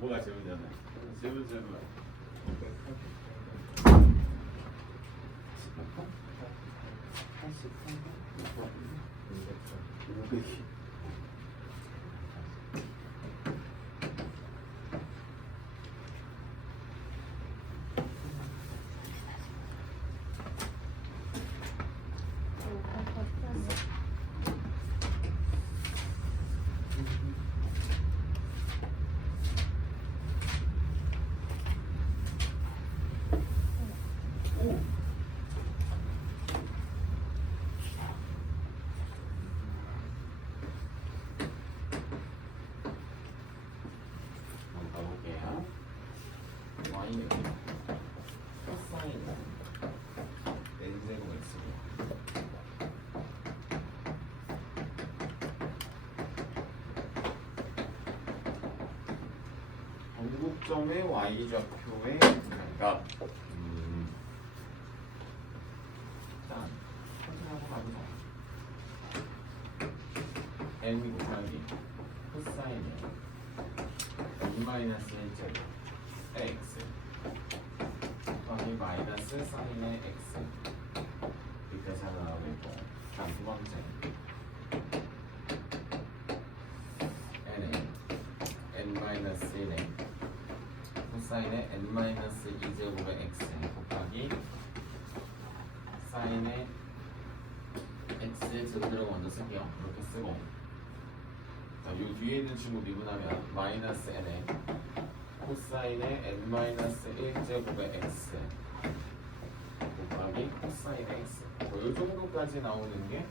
뭐가 재밌냐면 재밌잖아. y는 코사인 n제곱 x고 전국점의 y좌표의 값 일단 선택하고 가보자. n 곱하기 코사인의 n-1제곱 x 곱하기 마이너스 사인의 x 이렇게 잘 나오겠고, 다음 두 번째 n의 n-1의 코사인의 n-2제곱의 x 곱하기 사인의 x의 제곱이라고 먼저 쓸게요. 이렇게 쓰고, 자, 이 뒤에 있는 친구 미분하면 마이너스 n의 코사인의 n-1제곱의 x 곱하기 코사인의 x. 이 정도까지 나오는 게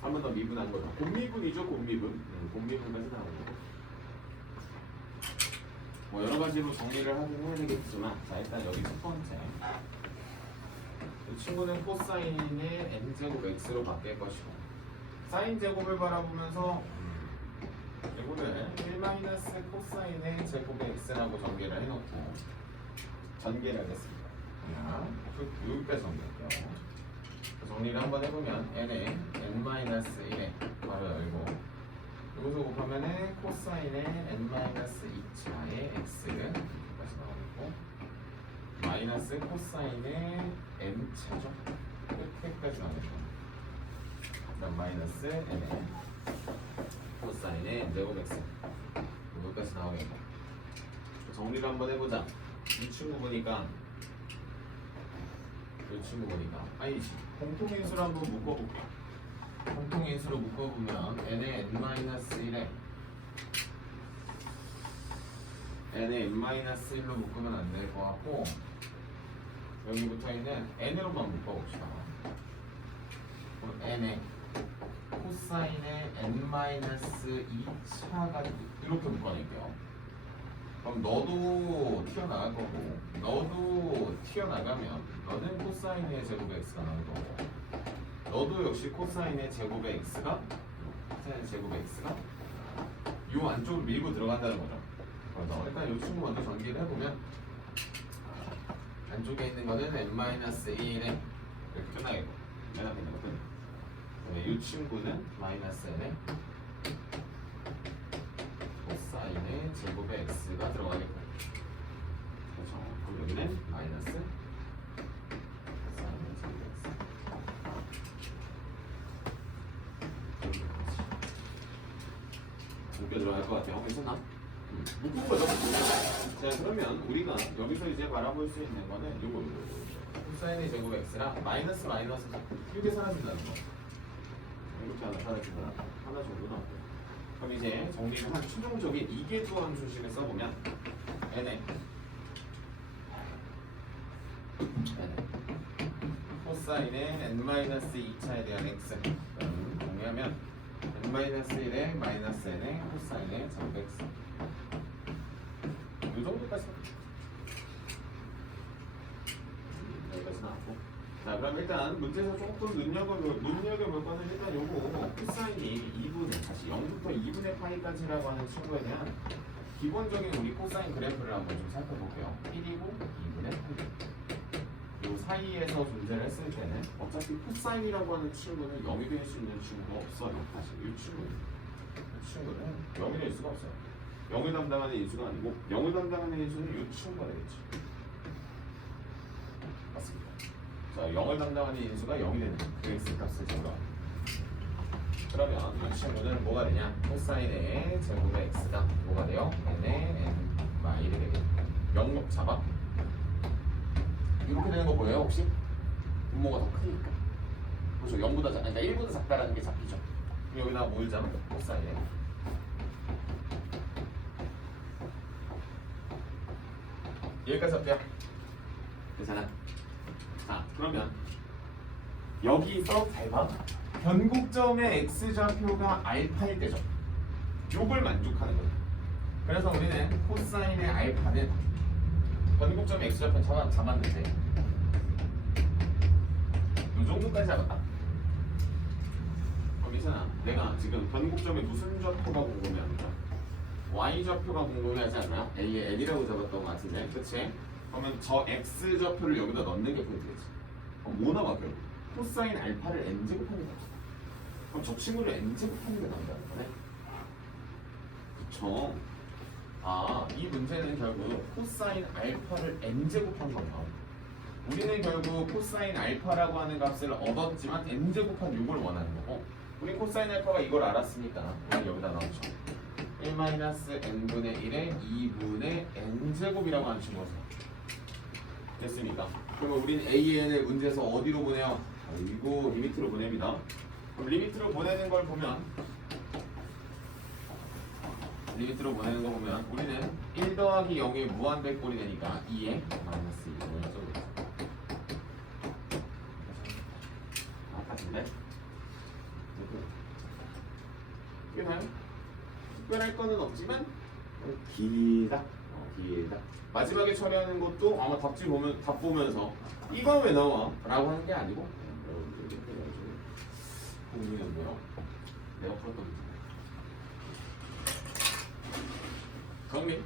한 번 더 미분한 거죠. 곱미분이죠, 곱미분. 곱미분까지 나오는 거. 뭐 여러 가지로 정리를 하긴 해야 되겠지만, 자, 일단 여기 첫 번째. 이 친구는 코사인의 n제곱 x로 바뀔 것이고, 사인 제곱을 바라보면서 이거는 1- 코사인의 제곱의 x라고 전개를 해놓고 전개를 하겠습니다. 그냥 여기까지 정리할게요. 정리를 한번 해보면 n의 n-1에 바로 열고, 여기서 곱하면 코사인의 n-2차의 x 여기까지 나오고, 마이너스 코사인의 n차죠. 끝에까지 나오겠죠. 그다음 마이너스 n의 코사인의 제곱 x 여기까지 나오겠고, 정리를 한번 해보자. 이 친구 보니까 아니지, 공통인수로 한번 묶어볼게. 공통인수로 묶어보면 n의 n-1에 n의 n-1로 묶으면 안 될 것 같고, 여기부터 있는 n으로만 묶어봅시다. n의 코사인의 n-2차가 이렇게 묶어낼게요. 그럼 너도 튀어나갈 거고, 너도 튀어나가면 너는 코사인의 제곱의 x가 나올 거고, 너도 역시 코사인의 제곱의 x가 요 안쪽으로 밀고 들어간다는 거죠. 그래서 일단 요 친구 먼저 전개를 해보면, 안쪽에 있는 거는 n-1에 이렇게 끝나겠고, 맨 앞에 있는 거 끝. 이 친구는 마이너스 n에 코사인의 제곱의 x가 들어가겠고, 그렇죠. 그럼 여기는 마이너스 코사인의 제곱의 x. 묶여 들어갈 것 같아요. 괜찮나? 묶은 거죠. 자, 그러면 우리가 여기서 이제 바라볼 수 있는 거는 요거 코사인의 제곱의 x랑 마이너스 이게 사라진다는 거. 이렇게 하나 사라지거나 하나 정도 나오고, 그럼 이제 정리를 한 최종적인 이계수함 수식을 써보면 n의 코사인의 n-2차에 대한 x 정리하면 n-1에 마이너스 n의 코사인의 제곱 x 이 정도까지 여기까지 나왔고, 자, 그럼 일단 문제에서 조금 눈여겨볼 거는 일단 요거 코사인이 2분의 다시 0부터 2분의 파이까지라고 하는 친구에 대한 기본적인 우리 코사인 그래프를 한번 좀 살펴볼게요. 1이고 2분의 파이. 요 사이에서 존재를 했을 때는 어차피 코사인이라고 하는 친구는 0이 될 수 있는 친구가 없어요. 사실 이 친구는 0이 될 수가 없어요. 0을 담당하는 인수가 아니고 0을 담당하는 인수는 요 친구가 되겠지. 맞습니다. 자, 0을 담당하는 인수가 0이 되는 그 x 값을 제거하는. 그러면 이 친구는 뭐가 되냐? 코사인의 제곱의 x가 뭐가 돼요? n의 n 마일이 되게 0 잡아. 이렇게 되는 거 보여요 혹시? 분모가 더 크니까. 그렇죠. 0보다 작다. 그러니까 1보다 작다라는 게 잡히죠. 그럼 여기다가 뭘 잡아? 코사인에. 여기까지 잡게요. 괜찮아. 자, 그러면 여기서 잘 봐. 변곡점의 x좌표가 알파일 때죠. 요걸 만족하는 거예요. 그래서 우리는 코사인의 알파는 변곡점의 x좌표 잡았는데 요 정도까지 잡았다. 그럼 이잖아. 내가 지금 변곡점의 무슨 좌표가 궁금해합니다. y좌표가 궁금해하지 않나요? a의 n이라고 잡았던 것 같은데, 그치? 그러면 저 x좌표를 여기다 넣는 게 포인트겠지. 그럼 뭐 나와 결국? 코사인 알파를 n제곱하는 거지. 그럼 저 친구를 n제곱하는 게 나온다는 거네. 그쵸? 아, 이 문제는 결국 코사인 알파를 n제곱한 건가? 우리는 결국 코사인 알파라고 하는 값을 얻었지만 n제곱한 6을 원하는 거고, 우리 코사인 알파가 이걸 알았으니까 우리 여기다 넣죠. 1-n분의 1에 2분의 n제곱이라고 하는 친구가 됐습니까? 그러면 우린 AN을 문제에서 어디로 보내요? 아이고, 리미트로 보냅니다. 그럼 리미트로 보내는 걸 보면 우리는 1 더하기 0이 무한대꼴이 되니까 2에 마이너스 2를 써보자. 같은데? 특별해요? 특별할 거는 없지만 길다. 길다. 마지막에 처리하는 것도 아마 답 보면서 이건 왜 나와? 라고 하는 게 아니고 여러분들 이렇게 해가지고 공부했네요. 내가 풀었던 문제. 정리.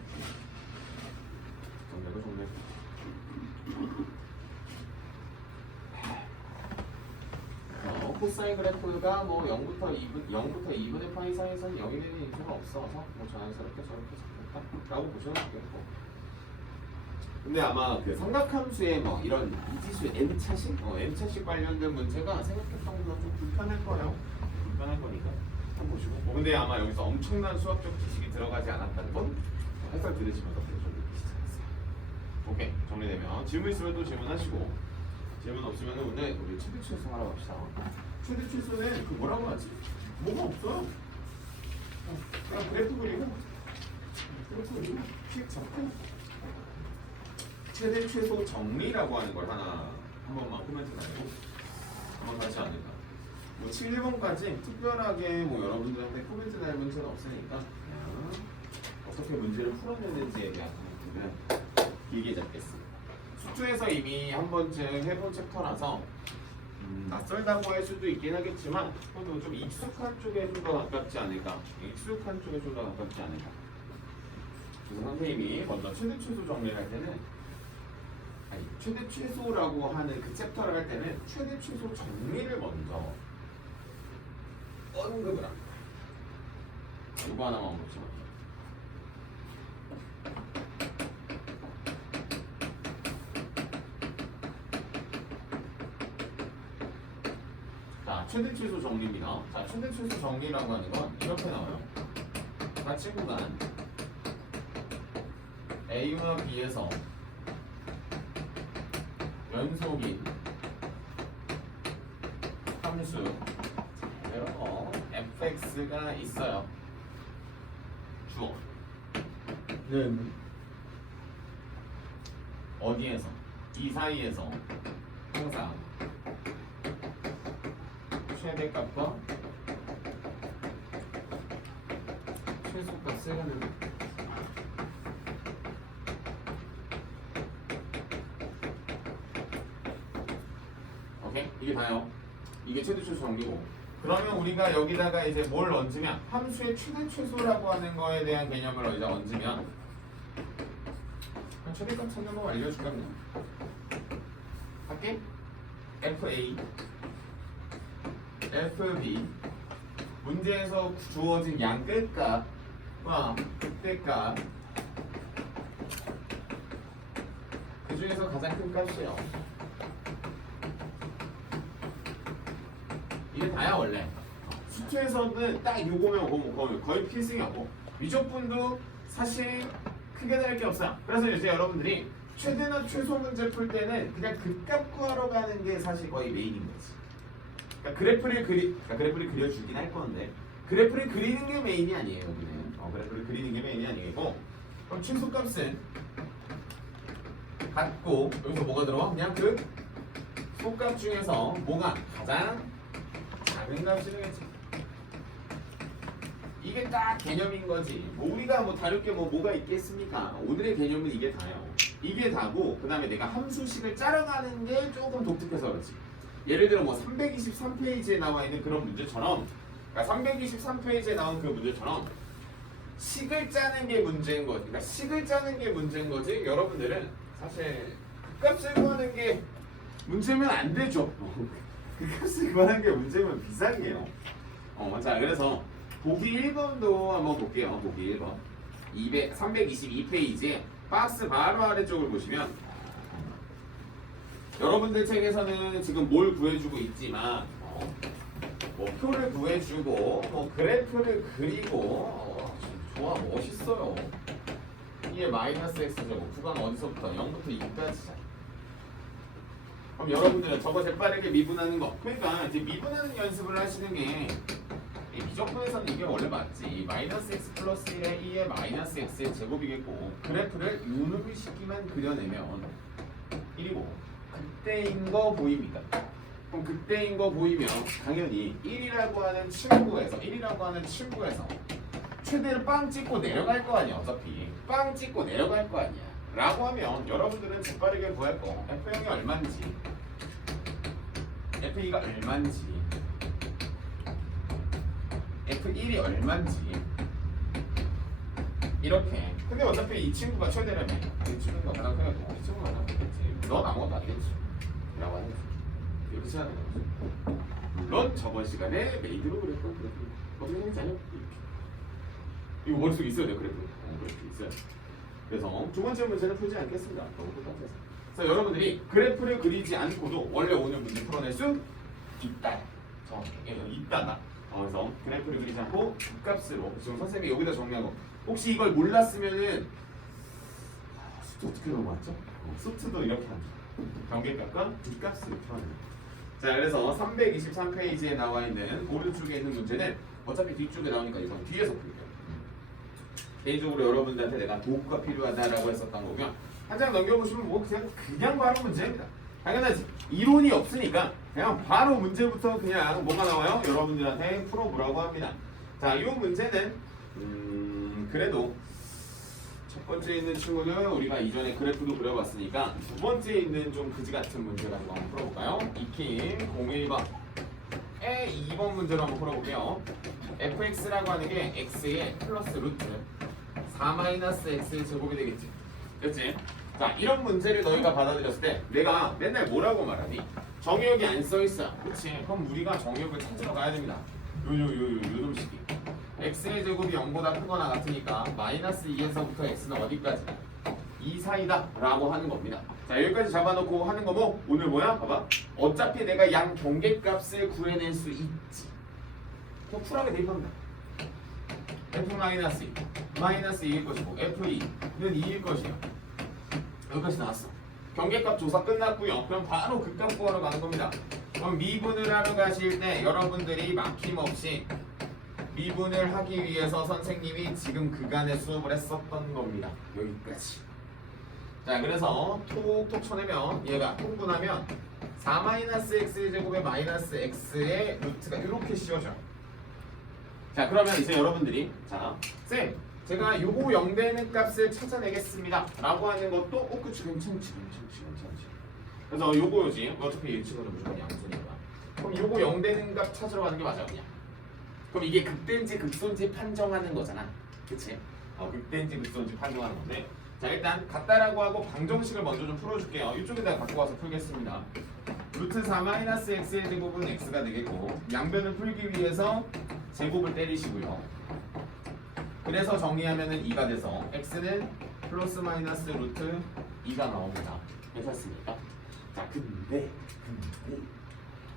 코사인 그래프가 뭐 0부터 2분의 파이 사이에서는 0이 되는 인수가 없어서 뭐 자연스럽게 저렇게 잡혔다라고 보셔도 되겠고. 근데 아마 그 삼각함수의 뭐 이런 이지수의 n차식, n차식 관련된 문제가 생각했던 것보다 좀 불편할 거예요. 불편할 거니까 한번 보시고. 근데 아마 여기서 엄청난 수학적 지식이 들어가지 않았다는 건 해설 들으시면서 좀 느끼시지 않았어요. 오케이, 정리되면 질문 있으면 또 질문하시고, 질문 없으면 오늘 우리 최대 최소 하러 갑시다. 최대 최소는 그 뭐라고 하지? 뭐가 없어요. 그냥 그래프 그리고 픽 잡고 최대 최소 정리라고 하는 걸 하나 한 번만 코멘트 달고 한번 다시 하니까 뭐 7번까지 특별하게 뭐 여러분들한테 코멘트 달 문제는 없으니까 그냥 어떻게 문제를 풀어내는지에 대한 코멘트를 길게 잡겠습니다. 수투에서 이미 한 번쯤 해본 챕터라서 낯설다고 할 수도 있긴 하겠지만 그래도 좀 익숙한 쪽에 좀 더 가깝지 않을까. 그래서 선생님이 먼저 최대 최소 정리를 할 때는 최대 최소라고 하는 그 챕터를 할 때는 최대 최소 정리를 먼저 언급을 합니다. 이거 하나만 보시면 최대 최소 정리입니다. 자, 최대 최소 정리라고 하는 건 이렇게 나와요. 같이 구간 A와 B에서 연속인 함수 fx가 있어요. 주어는 어디에서? 이 사이에서 항상 최대값과 최소값을 하는 오케이? 이게 다요. 이게 최대 최소 정리고. 그러면 우리가 여기다가 이제 뭘 얹으면 함수의 최대 최소라고 하는 거에 대한 개념을 이제 얹으면 최대값 찾는 거 알려줄까 그냥 할게. FA FB 문제에서 주어진 양끝값 그때값 그 중에서 가장 큰 값이요. 이게 다야 원래. 수투에서는 딱 요거면 거의 필승이 없고 미적분도 사실 크게 다를 게 없어요. 그래서 이제 여러분들이 최대나 최소 문제 풀 때는 그냥 그 값 구하러 가는 게 사실 거의 메인인 거지. 그러니까 그래프를 그려주긴 할 건데 그래프를 그리는 게 메인이 아니에요. 여기는 그래프를 그리는 게 메인이 아니고 그럼 최소값은 같고 여기서 뭐가 들어와? 그냥 그 소값 중에서 뭐가 가장 작은 값이 되겠지. 이게 딱 개념인 거지. 뭐 우리가 뭐 다룰 게 뭐가 있겠습니까? 오늘의 개념은 이게 다예요. 이게 다고 그다음에 내가 함수식을 짜러가는 게 조금 독특해서 그렇지. 예를 들어 뭐 323페이지에 나와 있는 그런 문제처럼 그러니까 323페이지에 나온 그 문제처럼 식을 짜는 게 문제인 거지. 그러니까 식을 짜는 게 문제인 거지. 여러분들은 사실 그 값을 구하는 게 문제면 안 되죠. 그 값을 구하는 게 문제면 비상이에요. 자 그래서 보기 1번도 한번 볼게요. 보기 1번 322페이지에 박스 바로 아래쪽을 보시면 여러분들 책에서는 지금 뭘 구해주고 있지만 뭐 표를 구해주고 뭐 그래프를 그리고 좋아 멋있어요. 이게 마이너스 x제곱 구간 어디서부터 0부터 2까지. 그럼 여러분들은 저거 재빠르게 미분하는 거 그러니까 이제 미분하는 연습을 하시는 게 미적분에서는 이게 원래 맞지. 마이너스 x 플러스 1에 2의 마이너스 x의 제곱이겠고 그래프를 유놈의 식기만 그려내면 1이고 그때인 거 보입니까? 그럼 그때인 거 보이면 당연히 1이라고 하는 친구에서 최대로 빵 찍고 내려갈 거 아니야. 어차피 빵 찍고 내려갈 거 아니야. 라고 하면 여러분들은 재빠르게 구할 거 F0이 얼만지 F2가 얼만지 F1이 얼만지 이렇게. 근데 어차피 이 친구가 최대라면 이 친구가 가장 크면 이 친구가 가장 크겠지. 넌 아무것도 아니겠지 라고 하는 거지. 이렇게 하는 거지. 물론 저번 시간에 메이드로 그랬던 그래프 어떻게 생겼지 않아요? 이거 머릿속에 있어야 돼요. 그래프 있어야 돼. 그래서 두 번째 문제는 풀지 않겠습니다. 너무 똑같아서. 그래서 여러분들이 그래프를 그리지 않고도 원래 오늘 문제 풀어낼 수 있다. 있다가 그래서 그래프를 그리지 않고 값으로 지금 선생님이 여기다 정리한 거 혹시 이걸 몰랐으면은 수트 어떻게 넘어왔죠? 수트도 이렇게 합니다. 경계값과 뒷값을 풀어내는. 자 그래서 323페이지에 나와 있는 오른쪽에 있는 문제는 어차피 뒤쪽에 나오니까 이건 뒤에서 풀게요. 개인적으로 여러분들한테 내가 도구가 필요하다라고 했었던 거면 한 장 넘겨보시면 뭐 그냥 바로 문제입니다. 당연하지. 이론이 없으니까 그냥 바로 문제부터 그냥 뭐가 나와요? 여러분들한테 풀어보라고 합니다. 자, 이 문제는 그래도 첫 번째 있는 친구는 우리가 이전에 그래프도 그려봤으니까 두 번째 있는 좀 그지 같은 문제 가지고 한번 풀어볼까요? 익힘 01번 2번 문제로 한번 풀어볼게요. fx라고 하는 게 x의 플러스 루트 4-x의 제곱이 되겠지. 그렇지? 자, 이런 문제를 너희가 받아들였을 때 내가 맨날 뭐라고 말하니? 정의역이 안 써있어. 그렇지? 그럼 우리가 정의역을 찾으러 가야 됩니다. 요놈식이 x의 제곱이 0보다 크거나 같으니까 마이너스 2에서부터 x는 어디까지? 2 사이다 라고 하는 겁니다. 자, 여기까지 잡아놓고 하는 거 뭐? 오늘 뭐야? 봐봐. 어차피 내가 양 경계값을 구해낼 수 있지. 그럼 쿨하게 대입합니다. f-2 마이너스 2일 것이고 f2는 2일 것이야. 여기까지 나왔어. 경계값 조사 끝났고요. 그럼 바로 그 값 구하러 가는 겁니다. 그럼 미분을 하러 가실 때 여러분들이 막힘없이 미분을 하기 위해서 선생님이 지금 그간의 수업을 했었던 겁니다. 여기까지. 자, 그래서 톡톡 쳐내면 얘가 통분하면 4-x의 제곱에 마이너스 x의 루트가 이렇게 씌워져. 자, 그러면 이제 여러분들이 자, 쌤 제가 요거 0 되는 값을 찾아내겠습니다 라고 하는 것도 그치 괜찮지. 그래서 요거지. 어차피 예측은 무조건 양수니까. 그럼 요거 0 되는 값 찾으러 가는 게 맞아 그냥. 그럼 이게 극대인지 극소인지 판정하는 거잖아. 그치? 극대인지 극소인지 판정하는 건데 자, 일단 같다라고 하고 방정식을 먼저 좀 풀어줄게요. 이쪽에다 갖고 와서 풀겠습니다. 루트 4-x의 제곱은 x가 되겠고 양변을 풀기 위해서 제곱을 때리시고요. 그 그래서 정리하면은 2가 돼서 x는 플러스 마이너스 루트 2가 나옵니다. 괜찮습니까? 자, 근데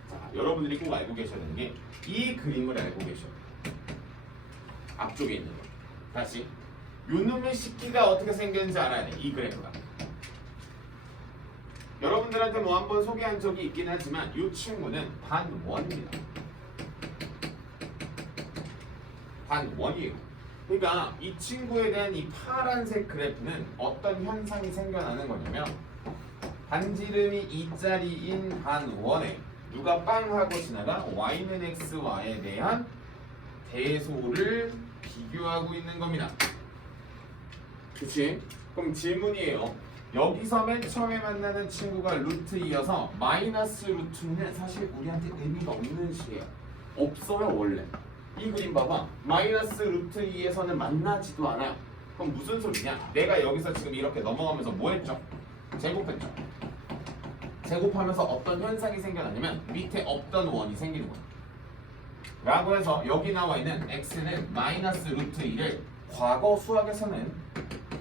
자, 여러분들이 꼭 알고 계셔야 되는 게 이 그림을 알고 계셔야 돼요. 앞쪽에 있는 거. 다시 요놈의 식기가 어떻게 생겼는지 알아야 돼. 이 그래프가. 여러분들한테 뭐 한번 소개한 적이 있긴 하지만 이 친구는 반원입니다. 반원이에요. 그러니까 이 친구에 대한 이 파란색 그래프는 어떤 현상이 생겨나는 거냐면 반지름이 2짜리인 반원에 누가 빵 하고 지나가 y는 x, y에 대한 대소를 비교하고 있는 겁니다. 그치? 그럼 질문이에요. 여기서 맨 처음에 만나는 친구가 루트 2여서 마이너스 루트는 사실 우리한테 의미가 없는 식이에요. 없어요 원래. 이 그림 봐봐. 마이너스 루트 2에서는 만나지도 않아요. 그럼 무슨 소리냐? 내가 여기서 지금 이렇게 넘어가면서 뭐 했죠? 제곱했죠. 제곱하면서 어떤 현상이 생겨나냐면 밑에 없던 원이 생기는 거예요. 라고 해서 여기 나와 있는 x는 마이너스 루트 2를 과거 수학에서는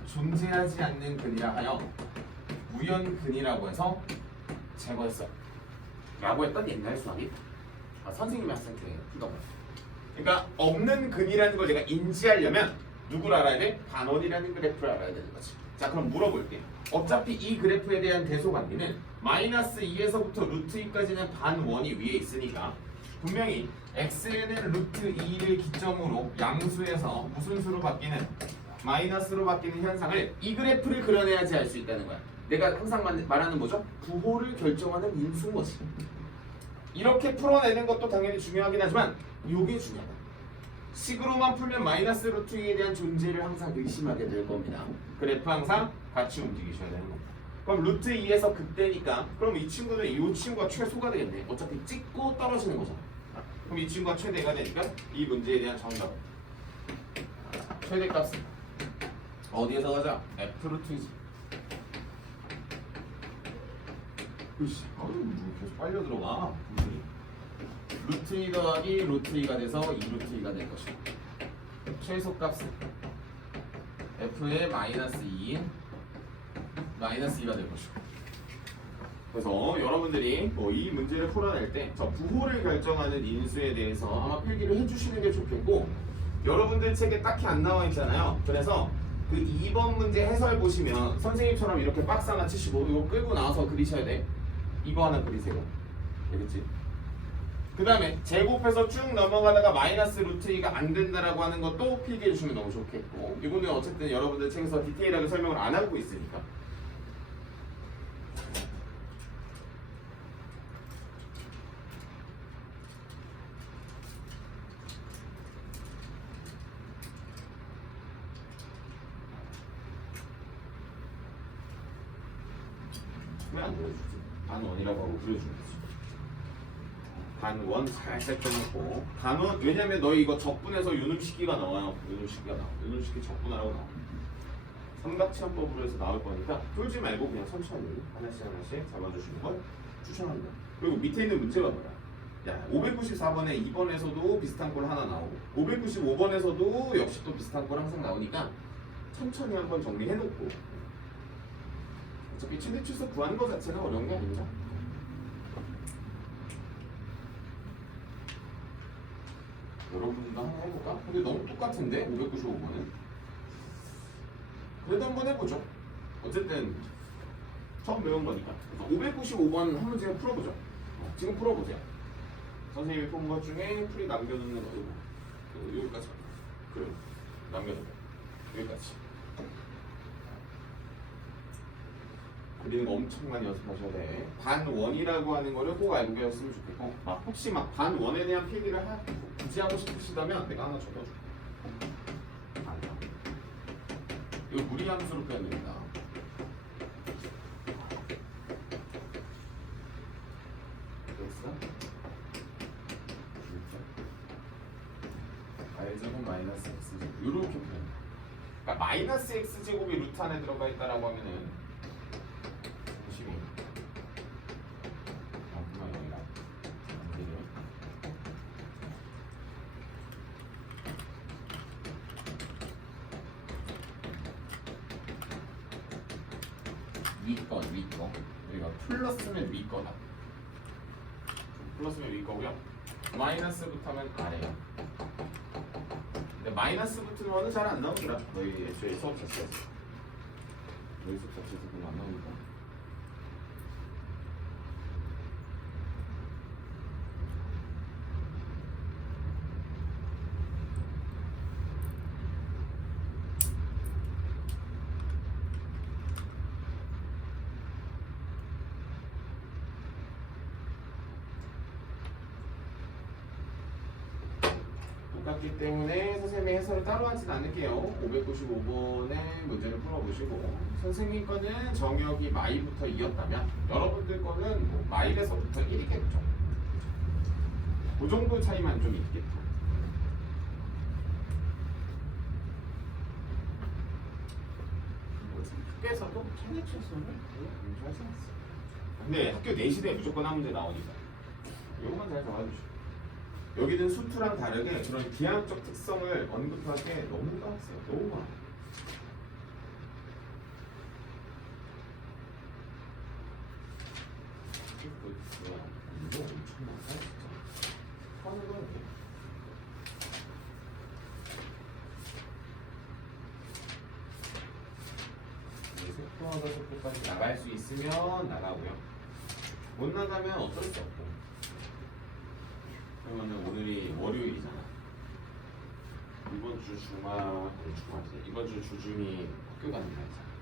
존재하지 않는 근이라 하여 우연근이라고 해서 제거했어요. 라고 했던 옛날 수학이 선생님이 학생한테 풀던 거예요. 그러니까 없는 근이라는 걸 내가 인지하려면 누구를 알아야 돼? 반원이라는 그래프를 알아야 되는 거지. 자, 그럼 물어볼게. 어차피 이 그래프에 대한 대소관계는 마이너스 2에서부터 루트 2까지는 반원이 위에 있으니까 분명히 x는 루트 2를 기점으로 양수에서 무슨 수로 바뀌는 마이너스로 바뀌는 현상을 이 그래프를 그려내야지 알 수 있다는 거야. 내가 항상 말하는 뭐죠? 부호를 결정하는 인수인 거지. 이렇게 풀어내는 것도 당연히 중요하긴 하지만 이게 중요하다. 식으로만 풀면 마이너스 루트 2에 대한 존재를 항상 의심하게 될 겁니다. 그래프 항상 같이 움직이셔야 되는 겁니다. 그럼 루트 2에서 극대니까 그럼 이 친구는 이 친구가 최소가 되겠네. 어차피 찍고 떨어지는 거잖아. 그럼 이 친구가 최대가 되니까 이 문제에 대한 정답 최대값은 어디에서 가자? f 루트 2지. 으쌰, 계속 빨려 들어가. 루트 2 더하기 루트 2가 돼서 2 루트 2가 될 것이고 최소값은 f의 마이너스 2인 마이너스 2가 될 것이고. 그래서 여러분들이 뭐 이 문제를 풀어낼 때 저 부호를 결정하는 인수에 대해서 아마 필기를 해주시는 게 좋겠고, 여러분들 책에 딱히 안 나와 있잖아요. 그래서 그 2번 문제 해설 보시면 선생님처럼 이렇게 박스 하나 치시고 이거 끌고 나와서 그리셔야 돼. 이거 하나 그리세요. 알겠지? 그 다음에 제곱해서 쭉 넘어가다가 마이너스 루트 2가 안 된다라고 하는 것도 필기해 주시면 너무 좋겠고, 이거는 어쨌든 여러분들 책에서 디테일하게 설명을 안 하고 있으니까. 왜 안 그려주지? 반원이라고 하고 그려주는 거지. 반원 살짝 빼놓고 반원, 왜냐면 너희 이거 적분해서 요놈식기가 나와요. 요놈식기가 나와. 요놈식기 적분하라고 나와. 삼각체험법으로 해서 나올 거니까 쫄지 말고 그냥 천천히 하나씩 하나씩 잡아주시는 걸 추천합니다. 그리고 밑에 있는 문제가 뭐야? 야, 594번에 2번에서도 비슷한 걸 하나 나오고 595번에서도 역시 또 비슷한 걸 항상 나오니까 천천히 한번 정리해놓고, 어차피 최대치수 구하는 것 자체는 어려운 게 아닙니다. 여러분도 한번 해볼까? 근데 너무 똑같은데 595번은? 그래도 한번 해보죠. 어쨌든 처음 배운 거니까. 595번 한 문제 풀어보죠. 지금 풀어보세요. 선생님이 푼 것 중에 풀이 남겨놓는 거 이거 여기까지. 그래, 남겨놓고 여기까지. 그리는 거 엄청 많이 연습하셔야 돼. 반원이라고 하는 거를 꼭 알고 계셨으면 좋겠고, 혹시 막 반원에 대한 필기를 굳이 하고 싶으시다면 내가 하나 적어줄게. 아니야. 이거 무리함수로 표현됩니다. R제곱 마이너스 X제곱 이렇게 표현. 그러니까 마이너스 X제곱이 루트 안에 들어가 있다라고 하면은 위거 그리고 플러스면 위거다. 플러스면 위거고요. 마이너스 붙으면 아래요. 근데 마이너스 붙은 거는 잘 안 나오더라. 너희 애초에 수업 자체에서. 너희 수업 자체에서 별로 안 나오니까. 똑같기 때문에 선생님의 해설을 따로 하진 않을게요. 595번의 문제를 풀어보시고 선생님 거는 정역이 마일부터 2였다면 여러분들 거는 뭐 마일에서부터 1이겠죠. 그 정도 차이만 좀 있겠죠. 학교에서도 청계출소를 강조하지 않았어요. 근데 학교 내신에 무조건 한 문제 나오니까 이것만 잘 잡아주시고 여기는 수투랑 다르게 그런 기하학적 특성을 언급할 게 너무 많았어요. 너무 많아. 이거 엄청 많다 진짜. 하는 건 속도하다 속도까지 나갈 수 있으면 나가고요. 못 나가면 어쩔 수 없고. 그러면 오늘이 월요일이잖아. 이번 주 주말이지. 이번 주 주중이 학교 가는 날이잖아.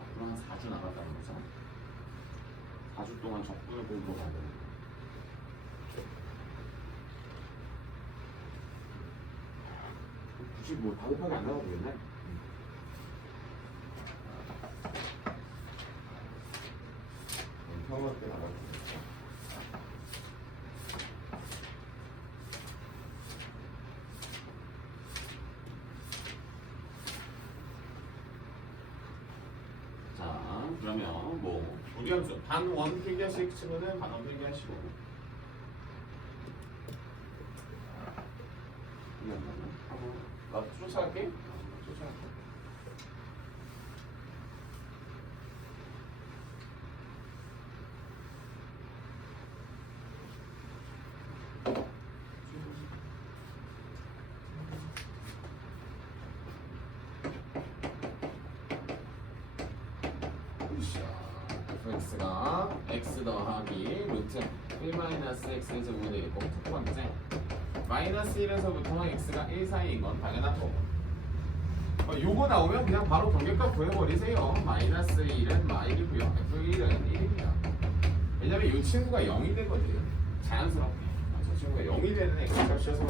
앞으로 한 4주 남았다는 거잖아. 4주 동안 적분을 공부하고 가야 되는 거야. 굳이 뭐 다급하게 안 나가도 되겠네. 평범하게 나가도 되겠다. 자, 그러면 뭐 무리함수 반원 필기하실 친구는 반원 필기하시고 나 쫓아갈게. 쫓아갈게. fx가 x 더하기 루트 1-x의 제곱이 되겠고 첫 번째 마이너스 1에서부터 x가 1 사이인 건 당연한 거고 요거 나오면 그냥 바로 경계값 구해버리세요. 마이너스 1은 마일이고요 f1은 1입니다. 왜냐면 이 친구가 0이 되거든요. 자연스럽게 저 친구가 0이 되는 x값이어서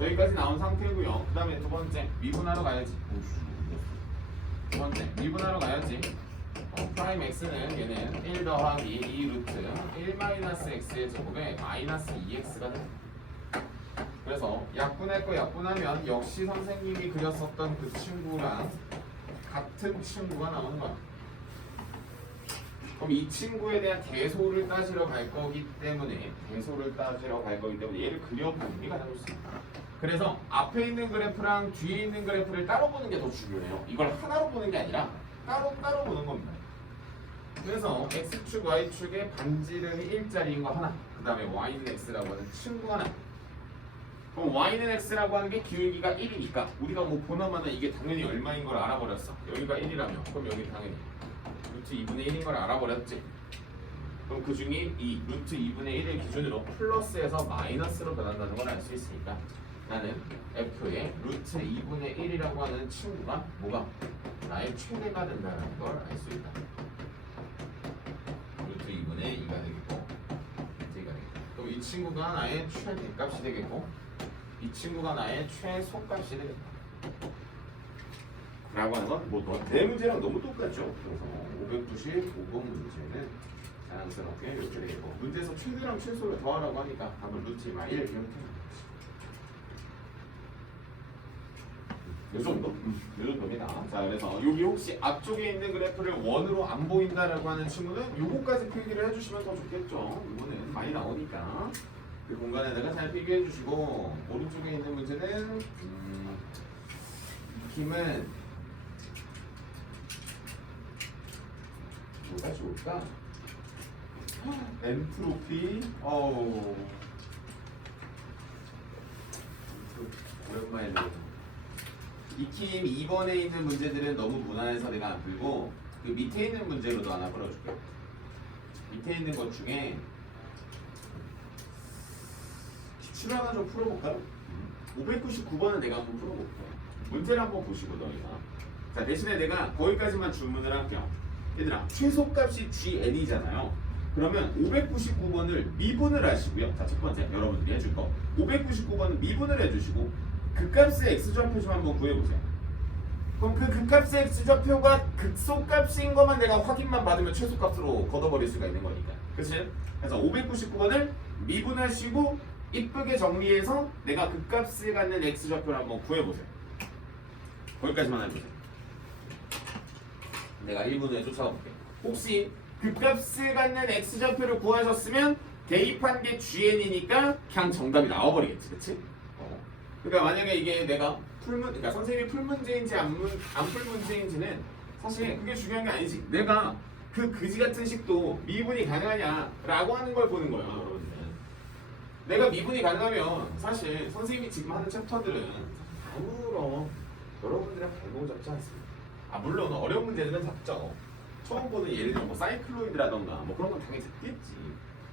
여기까지 나온 상태고요. 그 다음에 두 번째 미분하러 가야지. 두 번째 미분하러 가야지. 프라임 x는 얘는 1 더하기 2 루트 1 마이너스 x의 제곱에 마이너스 2x가 됩니다. 그래서 약분할 거 약분하면 역시 선생님이 그렸었던 그 친구랑 같은 친구가 나오는 거야. 그럼 이 친구에 대한 대소를 따지러 갈 거기 때문에 얘를 그려보는 게 가장 좋습니다. 그래서 앞에 있는 그래프랑 뒤에 있는 그래프를 따로 보는 게 더 중요해요. 이걸 하나로 보는 게 아니라 따로 보는 겁니다. 그래서 x축, y축의 반지름이 1짜리인 거 하나, 그 다음에 y는 x라고 하는 친구 하나. 그럼 y는 x라고 하는 게 기울기가 1이니까 우리가 뭐 보나마나 이게 당연히 얼마인 걸 알아버렸어. 여기가 1이라면 그럼 여기 당연히 루트 2분의 1인 걸 알아버렸지. 그럼 그 중에 이 루트 2분의 1을 기준으로 플러스에서 마이너스로 변한다는 걸 알 수 있으니까 나는 f의 루트 2분의 1이라고 하는 친구가 뭐가 나의 최대가 된다는 걸 알 수 있다. 루트 2분의 2가 되겠고 제가 되겠다. 그럼 이 친구가 나의 최대값이 되겠고 이 친구가 나의 최소값이 되겠다. 라고 하는 건 뭐 내 문제랑 너무 똑같죠. 그래서 595번 문제는 자연스럽게 이렇게 되겠고 문제에서 최대랑 최소를 더하라고 하니까 답은 루트 2-1 이렇게 되는 거지. 이 정도? 이 정도입니다. 자, 그래서 여기 혹시 앞쪽에 있는 그래프를 원으로 안 보인다라고 하는 친구는 요거까지 필기를 해주시면 더 좋겠죠. 이거는 많이 나오니까. 그 공간에다가 잘 비교해 주시고 오른쪽에 있는 문제는 익힘은 뭐가 좋을까? 엔트로피 오랜만에 익힘 2번에 있는 문제들은 너무 무난해서 내가 안 풀고 그 밑에 있는 문제로도 하나 풀어줄게. 밑에 있는 것 중에 기출 하나 좀 풀어볼까요? 599번은 내가 한번 풀어볼게. 문제를 한번 보시고 너희가 자 대신에 내가 거기까지만 주문을 할게요. 얘들아 최소값이 GN이잖아요. 그러면 599번을 미분을 하시고요. 자 첫 번째 여러분들이 해줄 거 599번은 미분을 해주시고 그 값의 x좌표 좀 한번 구해보세요. 그럼 그 극값의 x좌표가 극소값인 것만 내가 확인만 받으면 최소값으로 걷어버릴 수가 있는 거니까. 그치? 그래서 599번을 미분하시고 이쁘게 정리해서 내가 극값을 갖는 x좌표를 한번 구해보세요. 거기까지만 해보세요. 내가 1분 후에 쫓아가볼게. 혹시 극값을 갖는 x좌표를 구하셨으면 대입한 게 GN이니까 그냥 정답이 나와버리겠지. 그치? 그러니까 만약에 이게 내가 그러니까 선생님이 풀 문제인지 안 풀 문제인지는 사실 그게 중요한 게 아니지. 내가 그 그지 같은 식도 미분이 가능하냐라고 하는 걸 보는 거야. 여러분들. 내가 미분이 가능하면 사실 선생님이 지금 하는 챕터들은 아무런 여러분들의 발목 잡지 않습니다. 물론 어려운 문제들은 잡죠. 처음 보는 예를 들면 뭐 사이클로이드라던가 뭐 그런 건 당연히 잡겠지.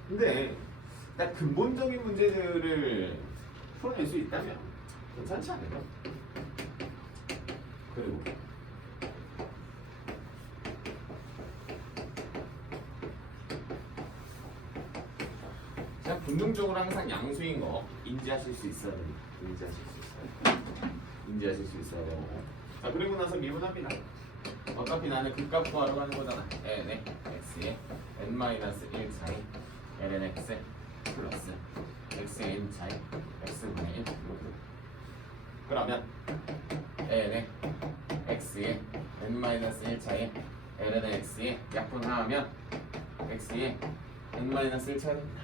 근데 딱 근본적인 문제들을 풀어낼 수 있다면 괜찮지 않을까? 그리고 그냥 본능적으로 항상 양수인 거 인지하실 수 있어야 됩니다. 인지하실 수 있어야 되고 자 그리고 나서 미분합니다. 어차피 나는 극값 구하러 가는 거잖아. n의 x의 n-1 차이 ln x 플러스 x의 n 차이 x분의 1 이렇게. 그러면 n의 x의 n-1 차이 ln x의 약분하면 x의 n-1 차이 됩니다.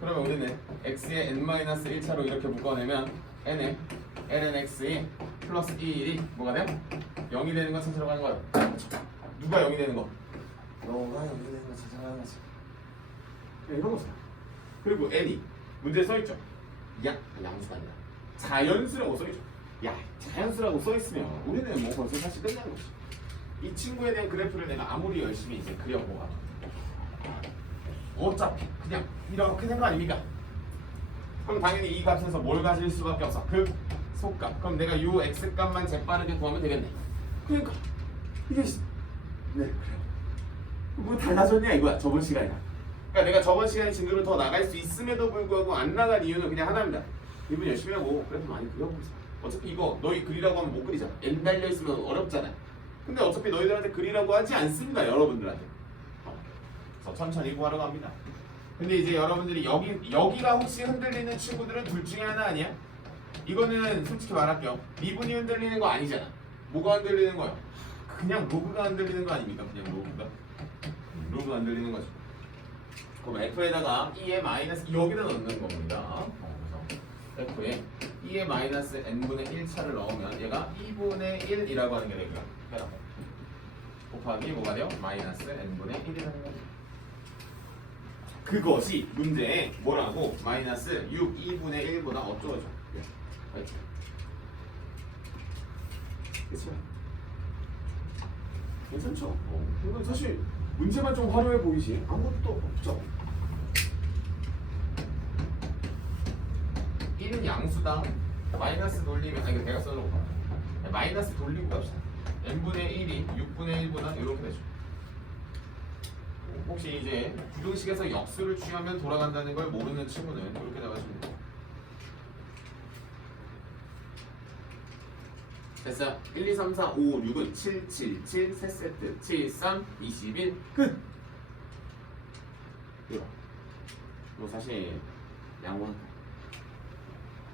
그러면 우리는 x의 n-1 차로 이렇게 묶어내면 n의 ln x의 플러스 1이 뭐가 돼요? 0이 되는 거 찾으러 가는 거예요. 누가 0이 되는 거? 너가 0이 되는 거 찾으러 가는 거지. 이런 거잖아. 그리고 n이 문제에 써있죠? 양수가 아니라 자연수라고 써있죠. 자연수라고 써있으면 우리는 뭐 벌써 사실 끝난 거지. 이 친구에 대한 그래프를 내가 아무리 열심히 이제 그려보아 어차피 그냥 이렇게 된 거 아닙니까? 그럼 당연히 이 값에서 뭘 가질 수밖에 없어. 극소값. 그럼 내가 요 x값만 재빠르게 구하면 되겠네. 그러니까 이게 네 그래요. 뭐 달라졌냐 이거야 저번 시간이랑. 그러니까 내가 저번 시간에 진도를 더 나갈 수 있음에도 불구하고 안 나간 이유는 그냥 하나입니다. 이분 열심히 하고 그래서 많이 그려보세요. 어차피 이거 너희 그리라고 하면 못 그리잖아. n 달려있으면 어렵잖아. 근데 어차피 너희들한테 그리라고 하지 않습니다. 여러분들한테. 그래서 천천히 구하러 갑니다. 근데 이제 여러분들이 여기가 혹시 흔들리는 친구들은 둘 중에 하나 아니야? 이거는 솔직히 말할게요. 미분이 흔들리는 거 아니잖아. 뭐가 흔들리는 거야? 그냥 로그가 흔들리는 거 아닙니까? 그냥 로그가. 로그가 흔들리는 거죠. 그럼 F에다가 E의 마이너스 여기다 넣는 겁니다. 그래서 F에 E의 마이너스 N분의 1차를 넣으면 얘가 2분의 1이라고 하는 게 되고요. 곱하기 뭐가 돼요? 마이너스 N분의 1이라는 거죠. 그것이 문제에 뭐라고? 마이너스 6, 2분의 1보다 어쩌고죠? 그쵸? 괜찮죠? 이건 사실 문제만 좀 화려해 보이지 아무것도 없죠. 1은 양수당 마이너스 돌리면 이거 내가 써놓을까? 마이너스 돌리고 갑시다. n분의 1이 6분의 1보다 이렇게 되죠. 혹시 이제 부등식에서 역수를 취하면 돌아간다는 걸 모르는 친구는 이렇게 나가시면 돼요. 됐어요. 1, 2, 3, 4, 5, 6은 7, 7, 7, 3세트 7, 3, 21 끝! 이거 사실 양호한 거야.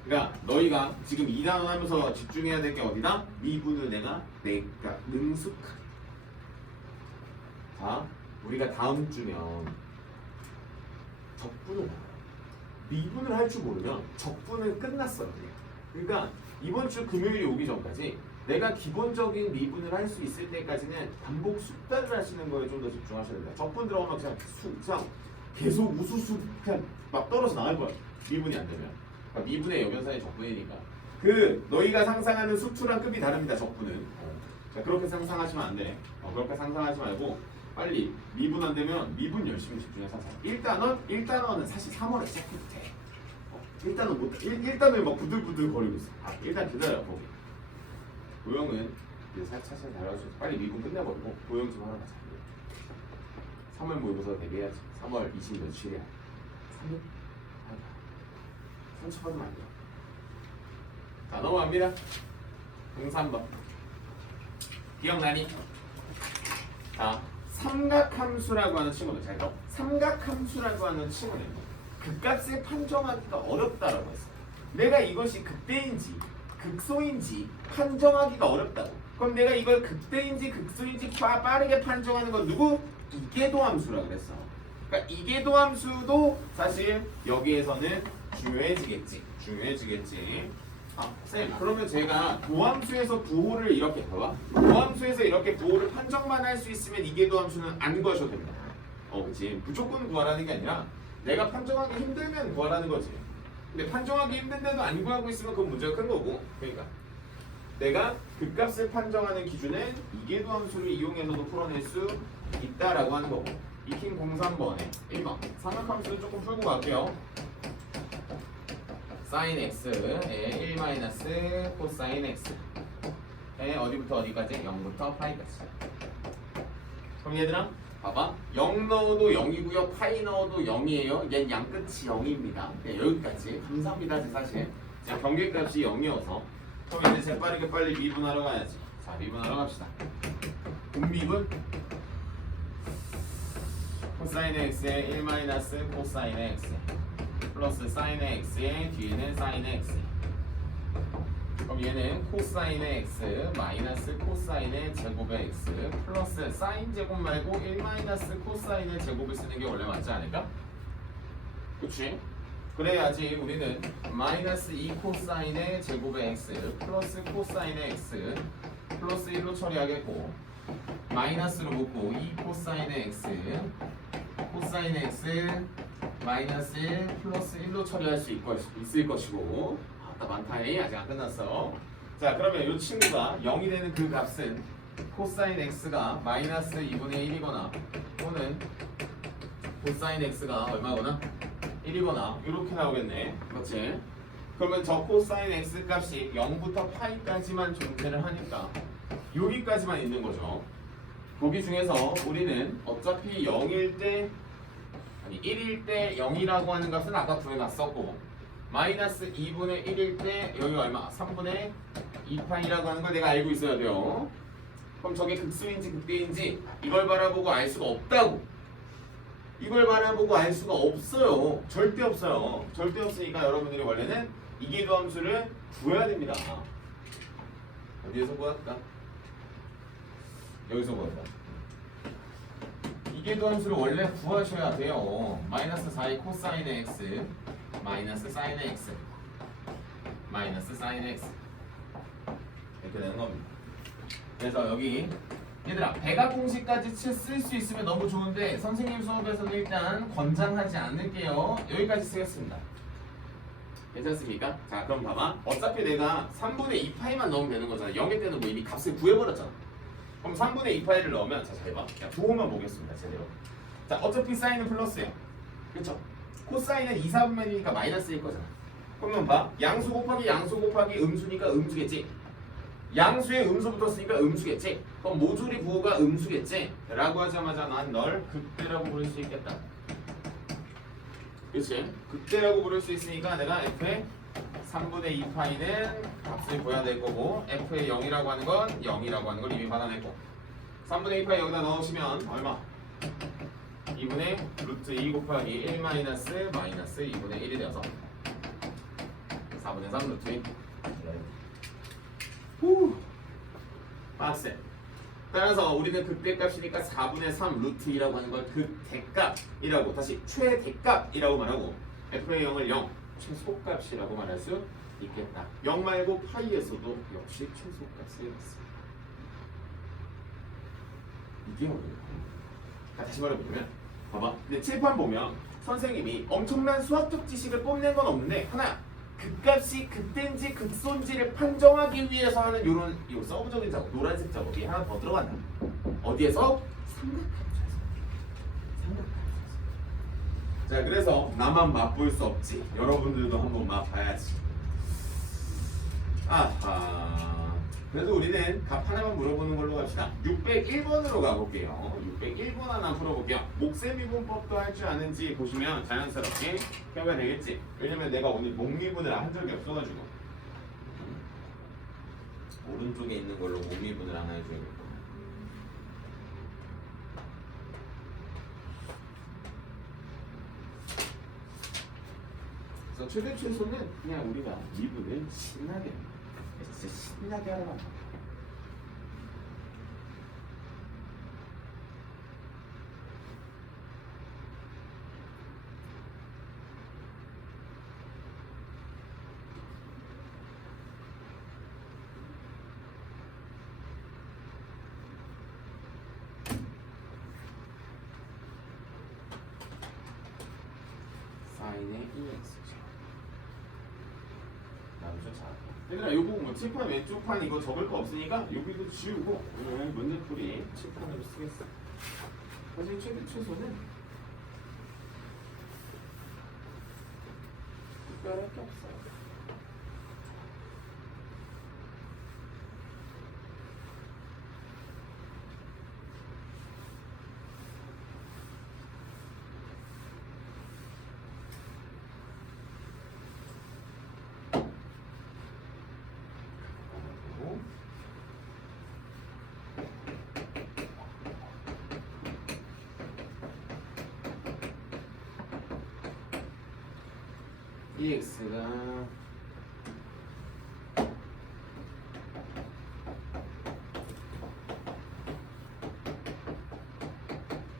그러니까 너희가 지금 2단원 하면서 집중해야 될 게 어디다? 미분을 내가 능숙하게. 자, 우리가 다음 주면 적분을 미분을 할 줄 모르면 적분은 끝났어요. 그러니까 이번 주 금요일이 오기 전까지 내가 기본적인 미분을 할 수 있을 때까지는 반복 숙달을 하시는 거에 좀 더 집중하셔야 됩니다. 적분 들어가면 그냥 계속 우수수 그냥 막 떨어져 나갈 거야. 미분이 안 되면. 그러니까 미분의 여변사의 적분이니까. 그 너희가 상상하는 수투랑 급이 다릅니다. 적분은. 자, 그렇게 상상하시면 안 돼. 그렇게 상상하지 말고 빨리 미분 안 되면 미분 열심히 집중해서 하자. 1단원은 사실 3월에 시작해도 돼. 1단을 막 부들부들 거리고 있어. 일단 기다려 거기. 도형은 차차 잘할 수 있어. 빨리 미분 끝내버리고 도형 좀 하러 가자. 3월 모의고사 대비해야지. 3월 20 며칠이야? 3일? 상처받으면 안 돼요. 자, 넘어갑니다. 03번. 기억나니? 자, 삼각함수라고 하는 친구는 잘 들어. 삼각함수라고 하는 친구는 극값을 판정하기가 어렵다라고 했어. 내가 이것이 극대인지 극소인지 판정하기가 어렵다고. 그럼 내가 이걸 극대인지 극소인지 빠르게 판정하는 건 누구? 이계도함수라고 그랬어. 그러니까 이계도함수도 사실 여기에서는 중요해지겠지. 쌤, 그러면 제가 도함수에서 부호를 이렇게 봐봐. 도함수에서 이렇게 부호를 판정만 할 수 있으면 이계도함수는 안 구하셔도 됩니다. 그치. 무조건 구하라는 게 아니라 내가 판정하기 힘들면 구하라는 거지. 근데 판정하기 힘든데도 안 구하고 있으면 그건 문제가 큰 거고. 그러니까 내가 극값을 판정하는 기준은 이계도함수를 이용해서도 풀어낼 수 있다라고 하는 거고. 익힌 03번에 1번 삼각함수를 조금 풀고 갈게요. sin x에 1 코사인 x에 어디부터 어디까지? 0부터 파이까지. 그럼 얘들아 봐봐. 0 넣어도 0이고요. 파이 넣어도 0이에요. 얘는 양끝이 0입니다. 여기까지. 감사합니다. 사실 자, 경계값이 0이어서 그럼 이제 재빠르게 빨리 미분하러 가야지. 자, 미분하러 갑시다. 분미분 코사인 x에 1 코사인 x 플러스 사인 x의 뒤에는 사인 x. 그럼 얘는 코사인의 x 마이너스 코사인의 제곱의 x 플러스 사인 제곱 말고 1 마이너스 코사인의 제곱을 쓰는 게 원래 맞지 않을까? 그치? 그래야지 우리는 마이너스 2 코사인의 제곱의 x 플러스 코사인의 x 플러스 1로 처리하겠고 마이너스로 묶고 2 코사인의 x 코사인의 x 마이너스 1 플러스 1로 처리할 수 있을 것이고 많다니 아직 안 끝났어. 자, 그러면 이 친구가 0이 되는 그 값은 코사인 x가 마이너스 2분의 1이거나 또는 코사인 x가 얼마거나 1이거나 이렇게 나오겠네. 그렇지? 그러면 저 코사인 x 값이 0부터 파이까지만 존재를 하니까 여기까지만 있는 거죠. 거기 중에서 우리는 어차피 0일 때 1일 때 0이라고 하는 값은 아까 구해놨었고 마이너스 2분의 1일 때 여기가 얼마? 3분의 2파이라고 하는 걸 내가 알고 있어야 돼요. 그럼 저게 극수인지 극대인지 이걸 바라보고 알 수가 없다고. 이걸 바라보고 알 수가 없어요. 절대 없어요. 절대 없으니까 여러분들이 원래는 이계도함수를 구해야 됩니다. 어디에서 구할까? 여기서 구할까? 이계도함수를 원래 구하셔야 돼요. 마이너스 4의 코사인의 x 마이너스 사인의 x 마이너스 사인의 x 이렇게 되는 겁니다. 그래서 여기 얘들아 배각 공식까지 쓸 수 있으면 너무 좋은데 선생님 수업에서는 일단 권장하지 않을게요. 여기까지 쓰겠습니다. 괜찮습니까? 자, 그럼 봐봐. 어차피 내가 3분의 2파이만 넣으면 되는 거잖아. 0일 때는 뭐 이미 값을 구해버렸잖아. 그럼 3분의 2파이를 넣으면 자, 잘 봐. 부호만 보겠습니다. 제대로. 자, 어차피 사인은 플러스예요. 그쵸? 코사인은 2, 4분면이니까 마이너스일 거잖아. 그러면 봐. 양수 곱하기 음수니까 음수겠지. 양수에 음수 붙었으니까 음수겠지. 그럼 모조리 부호가 음수겠지. 라고 하자마자 난 널 극대라고 부를 수 있겠다. 그치? 극대라고 부를 수 있으니까 내가 f의 3분의 2파이는 값을 구해야 될 거고 f의 0이라고 하는 건 0이라고 하는 걸 이미 받아냈고 3분의 2파이 여기다 넣으시면 얼마? 2분의 루트 2 곱하기 1 마이너스 2분의 1이 되어서 4분의 3 루트 2. 후! 빡세. 따라서 우리는 극대값이니까 4분의 3 루트 2라고 하는 걸 극대값이라고 다시 최대값이라고 말하고 f의 0을 0 최소값이라고 말할 수 있겠다. 0 말고 파이에서도 역시 최소값을 갖습니다. 이게 어려워요. 다시 말해보면 봐봐. 근데 칠판 보면 선생님이 엄청난 수학적 지식을 뽐낸 건 없는데 하나 극값이 극대인지 극소인지를 판정하기 위해서 하는 요런 요 서브적인 작업, 노란색 작업이 하나 더 들어간다. 어디에서? 삼각함수에서. 삼각함수에서. 자, 그래서 나만 맛볼 수 없지. 여러분들도 한번 맛봐야지. 아하. 그래도 우리는 값 하나만 물어보는 걸로 갑시다. 601번으로 가볼게요. 601번 하나 풀어볼게요. 목세미분법도 할 줄 아는지 보시면 자연스럽게 표가 되겠지. 왜냐면 내가 오늘 목미분을 한 적이 없어가지고. 오른쪽에 있는 걸로 목미분을 하나 해줘야겠다. 그래서 최대 최소는 그냥 우리가 미분을 신나게 진짜 신나게 하러 간다. 사인의 EX죠. 나도 좀 잘할게. 얘들아 이거 뭐 칠판 왼쪽 판 이거 적을 거 없으니까 여기도 지우고 오늘 문제풀이 칠판으로 쓰겠어. 사실 최대 최소는 특별할 게 없어요. EX가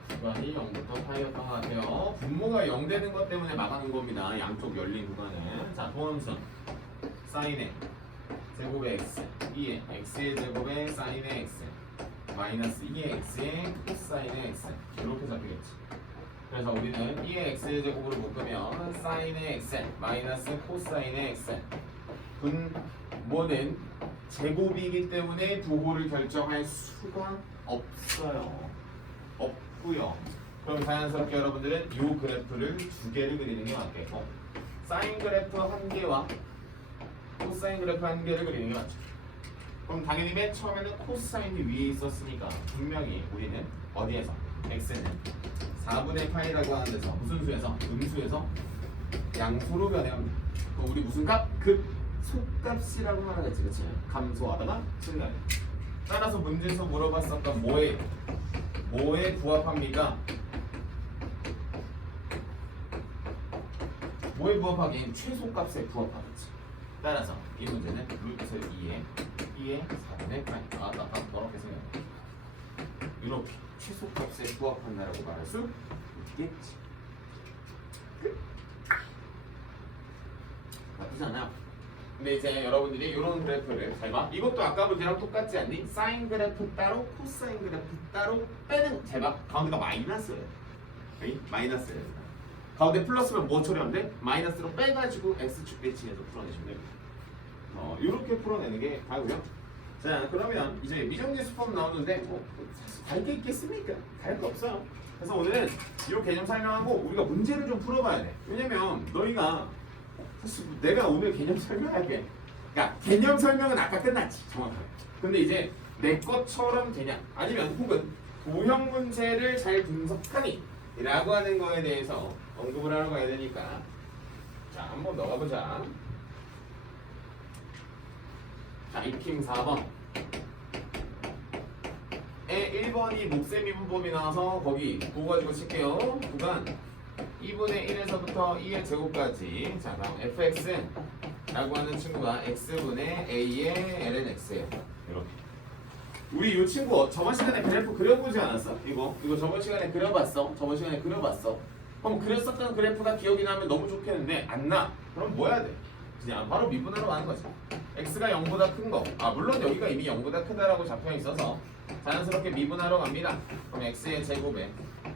구간이 0부터 파이였던 것 같아요. 분모가 0 되는 것 때문에 막아놓은 겁니다. 양쪽 열린 구간은. 자, 도함수 사인의 제곱의 x 2의 x의 제곱의 사인의 x 마이너스 2의 x의 코사인의 x 이렇게 잡히겠지. 그래서 우리는 2의 x의 제곱으로 묶으면 사인의 x 마이너스 코사인의 x 분모는 제곱이기 때문에 부호를 결정할 수가 없어요. 없고요. 그럼 자연스럽게 여러분들은 이 그래프를 두 개를 그리는 게 맞겠고 사인 그래프 한 개와 코사인 그래프 한 개를 그리는 게 맞죠. 그럼 당연히 맨 처음에는 코사인이 위에 있었으니까 분명히 우리는 어디에서? x는 4분의 파이라고 하는 데서 무슨 수에서? 음수에서 양수로 변해갑니다. 그럼 우리 무슨 값? 극소값이라고 말하겠지, 그치? 감소하다가 증가해. 따라서 문제에서 물어봤었던 뭐에 부합합니까? 뭐에 부합하긴 최소값에 부합하겠지. 따라서 이 문제는 루트 2의 4분의 파이. 더럽게 생각해. 이렇게 최소값에 부합한다라고 말할 수 있겠지. 나쁘지 않아요. 근데 이제 여러분들이 이런 그래프를 잘 봐. 이것도 아까 문제랑 똑같지 않니? 사인 그래프 따로, 코사인 그래프 따로 빼는. 잘 봐. 가운데가 마이너스예요. 마이너스예요. 가운데 플러스면 뭐 처리하면 돼? 마이너스로 빼가지고 x축 대칭해서 풀어내시면 됩니다. 이렇게 풀어내는 게 다고요. 자, 그러면 이제 미정지 수법 나오는데 뭐 다를 게 있겠습니까? 다를 거 없어요. 그래서 오늘은 이 개념 설명하고 우리가 문제를 좀 풀어봐야 돼. 왜냐면 너희가 사실 내가 오늘 개념 설명할게. 그러니까 개념 설명은 아까 끝났지, 정확하게. 근데 이제 내 것처럼 되냐, 아니면 혹은 도형 문제를 잘 분석하니? 라고 하는 거에 대해서 언급을 하러 가야 되니까 자, 한번 넣어보자. 자, 익힘 4번. 1번이 목세미분법이 나와서 거기 그거 가지고 칠게요. 구간 2분의 1에서부터 2의 제곱까지. 자, 다음 fx 라고 하는 친구가 x분의 a의 ln x예요. 이렇게. 우리 이 친구 저번 시간에 그래프 그려보지 않았어? 이거 저번 시간에 그려봤어. 저번 시간에 그려봤어. 그럼 그랬었던 그래프가 기억이 나면 너무 좋겠는데 안 나. 그럼 뭐 해야 돼? 그냥 바로 미분하러 가는 거지. x가 0보다 큰 거. 물론 여기가 이미 0보다 크다라고 잡혀 있어서 자연스럽게 미분하러 갑니다. 그럼 x의 제곱에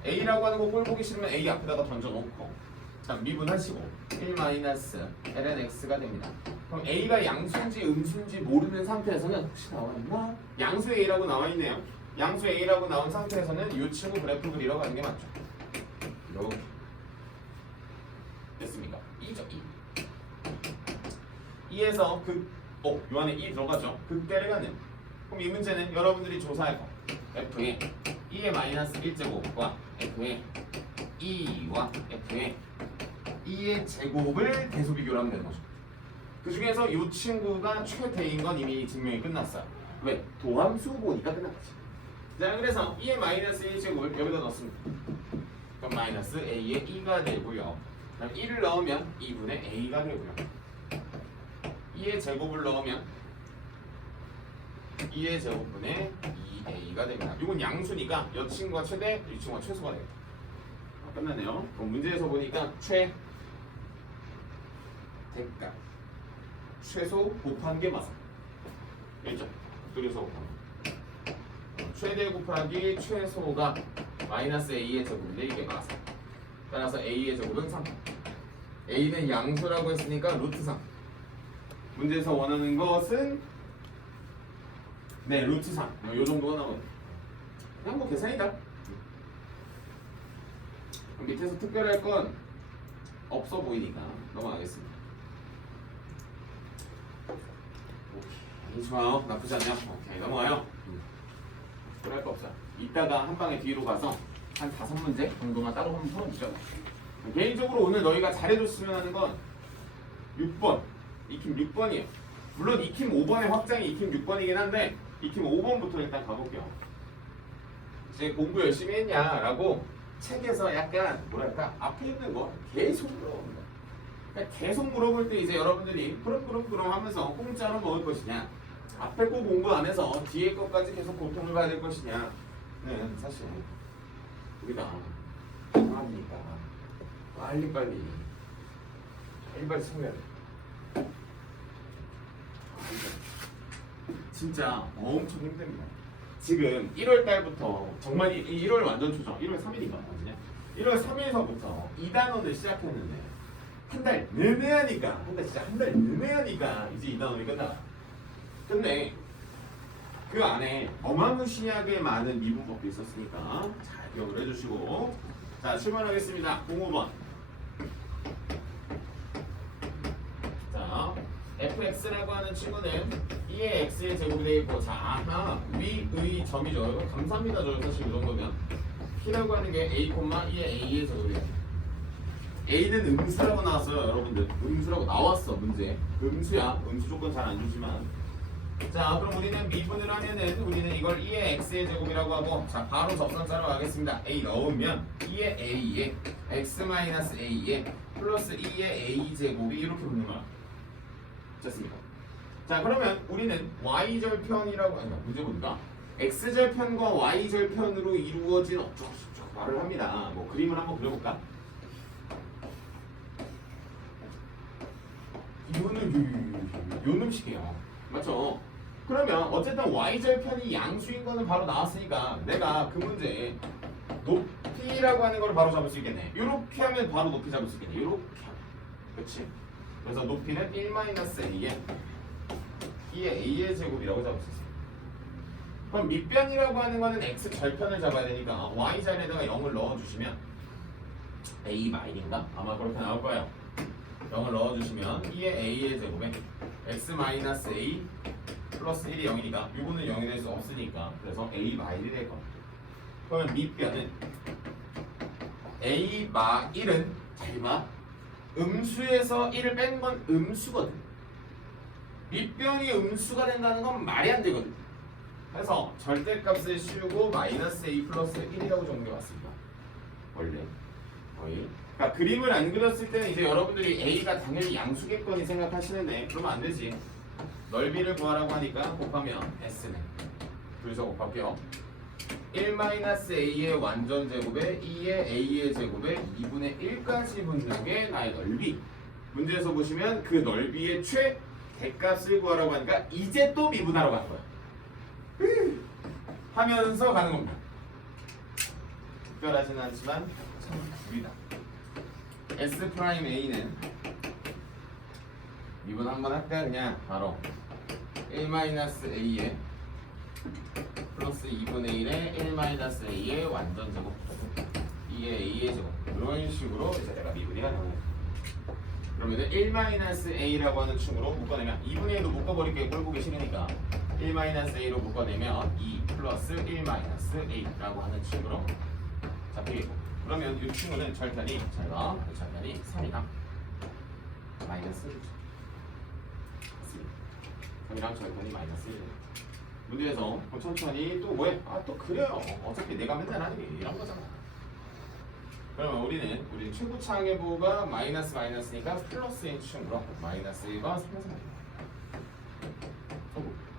a라고 하는 거 꼴 보기 싫으면 a 앞에다가 던져놓고 자 미분하시고 1 마이너스 ln x가 됩니다. 그럼 a가 양수인지 음수인지 모르는 상태에서는 혹시 나와있나? 양수 a라고 나와있네요. 양수 a라고 나온 상태에서는 이 친구 그래프 그리러 가는 게 맞죠. 이렇게 됐습니까? 2죠 2. 2에서 요 안에 2 들어가죠. 극대를 가는. 그럼 이 문제는 여러분들이 조사할 거 f의 2의 마이너스 1제곱과 f의 2와 f의 2의 제곱을 대소 비교를 하면 되는 거죠. 그 중에서 이 친구가 최대인 건 이미 증명이 끝났어요. 왜? 도함수 보니까 끝났지. 자, 그래서 2의 마이너스 1제곱을 여기다 넣습니다. 그럼 마이너스 a의 2가 되고요. 그럼 1을 넣으면 2분의 a가 되고요. 2의 제곱을 넣으면 2의 제곱분의 2a가 됩니다. 이건 양수니까 이 친구가 최대, 이 친구가 최소가 되겠다. 끝났네요. 그럼 문제에서 보니까 대값 최소 곱한 게 맞아. 알죠? 둘이서 곱한 거. 최대 곱하기 최소가 마이너스 a의 제곱인데 이게 맞아. 따라서 a의 제곱은 3. a는 양수라고 했으니까 루트 3. 문제에서 원하는 것은 네 루트 3. 요 정도가 나오네. 그냥 뭐 계산이다. 밑에서 특별할 건 없어 보이니까 넘어가겠습니다. 오케이, 좋아요. 나쁘지 않냐? 오케이, 넘어가요. 특별할 거 없어요. 이따가 한 방에 뒤로 가서 한 5문제 정도만 따로 한번 풀어보자. 개인적으로 오늘 너희가 잘해줬으면 하는 건 6번, 익힘 6번이에요. 물론 익힘 5번의 확장이 익힘 6번이긴 한데 익힘 5번부터 일단 가볼게요. 이제 공부 열심히 했냐라고 책에서 약간 뭐랄까 앞에 있는 거 계속 물어보는 거. 그러니까 계속 물어볼 때 이제 여러분들이 그럼 하면서 공짜로 먹을 것이냐, 앞에 거 공부 안 해서 뒤에 것까지 계속 고통을 받을 것이냐. 네, 사실 우리가 강하니까 빨리 승부해야 돼. 진짜 엄청 힘듭니다. 지금 1월 달부터 정말 1월 완전 초정 1월 3일인가 맞냐? 1월 3일서부터 2단원을 시작했는데 한 달 내내 하니까 한 달 내내 하니까 이제 2단원이 끝나가. 근데 그 안에 어마무시하게 많은 미분법도 있었으니까 잘 기억을 해주시고 자 출발하겠습니다. 05번 자 fx라고 하는 친구는 2의 x의 제곱이 되고 자 아하 위의 점이죠. 여러분 감사합니다. 저 사실 이 정도면 p라고 하는 게 a, 2의 a의 제곱이 돼요. a는 음수라고 나왔어요. 여러분들 음수라고 나왔어 문제. 음수야. 음수 조건 잘 안 주지만 자 그럼 우리는 미분을 하면은 우리는 이걸 2의 x의 제곱이라고 하고 자 바로 접선자로 가겠습니다. a 넣으면 2의 a에 x-a에 플러스 2의 a 제곱이 이렇게 붙는 거야. 됐습니까? 자 그러면 우리는 y절편이라고 문제 보니까 x절편과 y절편으로 이루어진 어쩌고 말을 합니다. 뭐 그림을 한번 그려볼까? 이거는 요 놈식이에요. 맞죠? 그러면 어쨌든 y절편이 양수인 거는 바로 나왔으니까 내가 그 문제에 높이라고 하는 걸 바로 잡을 수 있겠네. 이렇게 하면 바로 높이 잡을 수 있겠네. 이렇게 하면. 그치? 그래서 높이는 1-a에 2의 a의 제곱이라고 잡을 수 있어요. 그럼 밑변이라고 하는 거는 x절편을 잡아야 되니까 y절에다가 0을 넣어주시면 a 마일인가? 아마 그렇게 나올 거예요. 0을 넣어주시면 2의 a의 제곱에 x-a 플러스 1이 0이니까 이거는 0이 될 수 없으니까 그래서 a 마일이 될 겁니다. 그러면 밑변은 a 마1은 잘 봐. 음수에서 1을 뺀 건 음수거든. 밑변이 음수가 된다는 건 말이 안 되거든. 그래서 절대값을 씌우고 마이너스 a 플러스 1이라고 적는 게 맞습니다. 원래 거의. 그러니까 그림을 안 그렸을 때는 이제 여러분들이 a가 당연히 양수겠거니 생각하시는데 그러면 안 되지. 넓이를 구하라고 하니까 곱하면 s는 둘이서 곱할게요. 1-a의 완전 제곱에 2의 a의 제곱에 2분의 1까지 붙는 게 나의 넓이. 문제에서 보시면 그 넓이의 최대값을 구하라고 하니까 이제 또 미분하러 가는 거야. 하면서 가는 겁니다. 특별하진 않지만 참 구리다. S'A는 미분 한번 할까? 그냥 바로 1-a에 플러스 2분의 1에 1-a의 완전 제곱 2의 a의 제곱 이런 식으로 이제 내가 미분이 가능해요. 그러면은 1-a라고 하는 층으로 묶어내면 2분의 1로 묶어버릴게 꼴보기 싫으니까 1-a로 묶어내면 2 플러스 1-a라고 하는 층으로 잡히겠고 그러면 이 층은 절편이 잘봐 절편이 3이랑 마이너스 1 3이랑 절편이 마이너스 1 문제에서 그럼 천천히 또 뭐해? 아 또 그래요. 어차피 내가 맨날 하는 게 이런 거잖아. 그러면 우리는 최고차항의부가 마이너스니까 플러스인 층으로 마이너스 1과 3에서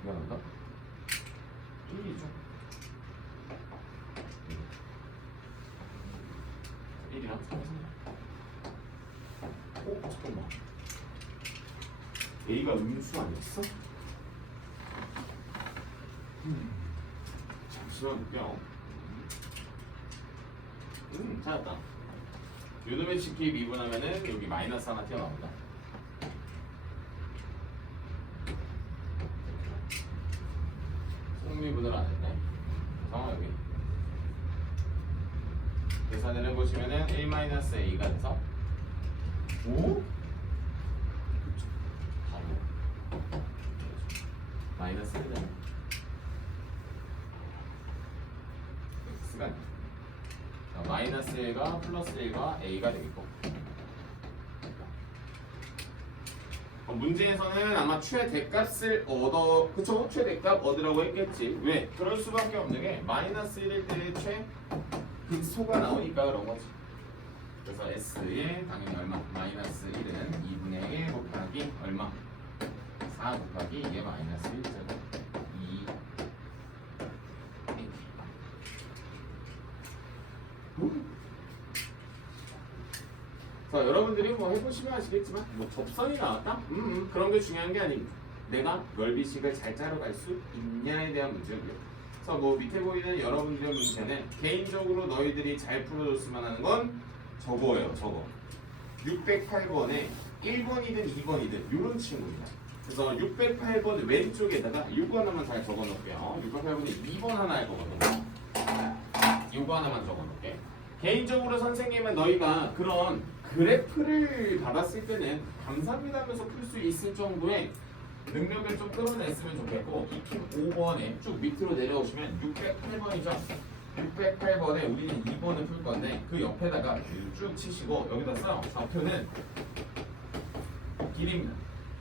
미안합니다. 1이죠. 1이랑 3에서 잠깐만. A가 음수 아니었어? 잠시만 볼게요. 찾았다. 유도매치키 미분하면은 여기 마이너스 하나 튀어나옵니다. 속미분을 안 했네. 그래서 여기 계산을 해보시면은 1-a가 돼서 5? 바로 마이너스 1이잖아. x가 마이너스 1과 플러스 1과 a가 되겠고 문제에서는 아마 최대값을 그쵸? 최대값 얻으라고 했겠지. 왜? 그럴 수밖에 없는 게 마이너스 1일 때의 최소가 나오니까 그런 거지. 그래서 s에 당연히 얼마? 마이너스 1은 2분의 1 곱하기 얼마? 4 곱하기 이게 마이너스 1제곱 2 자, 여러분들이 뭐 해보시면 아시겠지만 뭐 접선이 나왔다? 그런 게 중요한 게 아닙니다. 내가 넓이식을 잘 짜러갈 수 있냐에 대한 문제고요. 그래서 뭐 밑에 보이는 여러분들의 문제는 개인적으로 너희들이 잘 풀어줬으면 하는 건 저거예요. 저거 608번에 1번이든 2번이든 이런 친구입니다. 그래서 608번 왼쪽에다가 이거 하나만 잘 적어놓을게요. 608번에 2번 하나 할 거거든요. 이거 하나만 적어놓을게. 개인적으로 선생님은 너희가 그런 그래프를 받았을 때는 감사합니다 하면서 풀 수 있을 정도의 능력을 좀 끌어냈으면 좋겠고 익힌 5번에 쭉 밑으로 내려오시면 608번이죠. 608번에 우리는 2번을 풀 건데 그 옆에다가 쭉 치시고 여기다 써요. 좌표는 길입니다.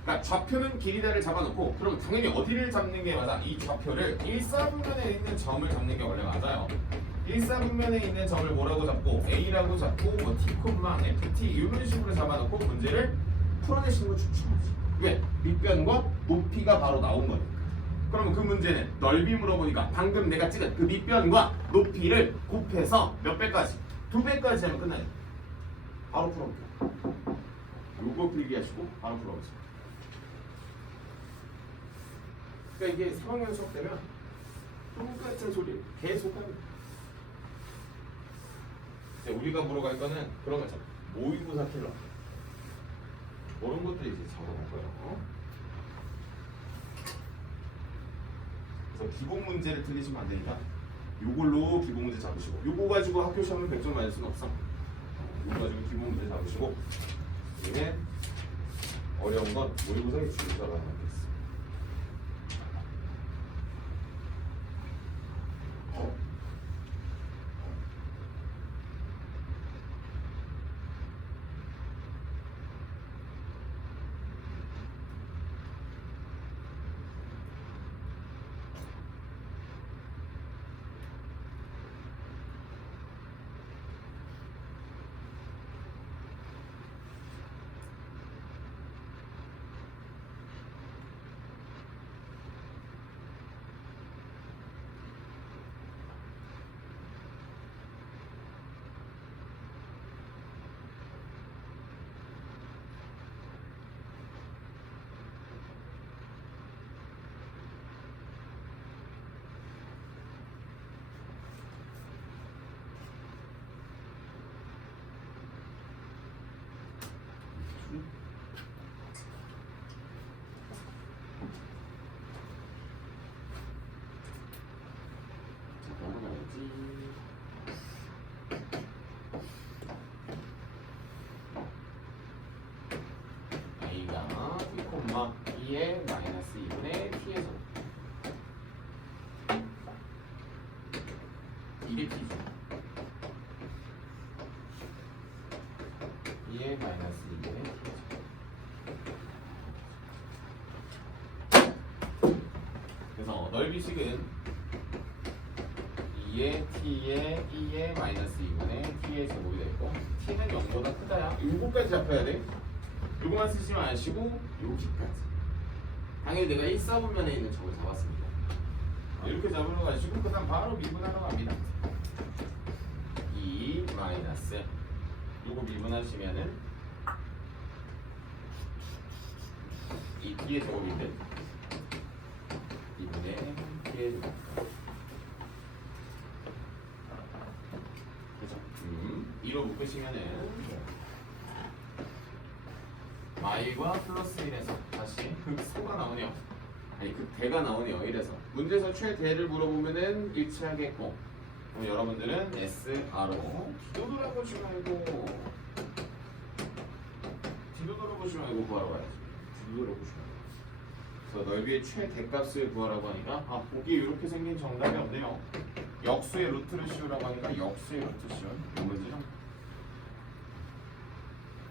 그러니까 좌표는 길이다를 잡아놓고 그럼 당연히 어디를 잡는 게 맞아? 이 좌표를 1사분면에 있는 점을 잡는 게 원래 맞아요. 1사분면에 있는 점을 뭐라고 잡고 A라고 잡고 뭐 T, FT 이런 식으로 잡아놓고 문제를 풀어내시는 걸 추천하지. 왜? 밑변과 높이가 바로 나온 거니까. 그러면 그 문제는 넓이 물어보니까 방금 내가 찍은 그 밑변과 높이를 곱해서 몇 배까지? 2배까지 하면 끝나요. 바로 풀어볼게요. 요거 필기 하시고 바로 풀어보세요. 그러니까 이게 3학년 수업 되면 똑같은 소리 계속 합니다. 우리가 물어갈 거는 그런 거 있잖아. 모의고사 킬러. 그런 것도 이제 적어볼 거예요. 그래서 기본 문제를 틀리시면 안 되니까 요걸로 기본 문제 잡으시고 요거 가지고 학교 시험은 100점 맞을 수는 없어. 요거 가지고 기본 문제 잡으시고 이게 어려운 건 모의고사에 주의사가 하나 있어. 자, 넘어가야지. a가 t 콤마 2의 마이너스 2분의 t에서 이게 t죠. 2의 마이너스 2분의 t죠. 그래서 넓이식은 2의 t의 2의 마이너스 2분의 t의 제곱이 되고 t는 0보다 크다야. 요거까지 잡혀야 돼. 요거만 쓰지 마시고 여기까지. 당연히 내가 1사분면에 있는 적을 잡았습니다. 이렇게 잡으러 가시고 그 다음 바로 미분하러 갑니다. 2 마이너스 요거 미분하시면은 이 t의 제곱인데 2분의 t의 제곱. 그죠? 2로 묶으시면은 y과 플러스 1에서 다시 극소가 나오네요. 아니 극대가 나오네요. 이래서 문제에서 최대를 물어보면은 일치하겠고 그럼 여러분들은 SR로 뒤도 돌아보지 말고 구하러 가야지. 뒤도 돌아보지 말고. 그래서 넓이의 최대값을 구하라고 하니까 보기에 이렇게 생긴 정답이 없네요. 역수의 루트를 씌우라고 하니까 역수의 루트 씌운 이 문제죠.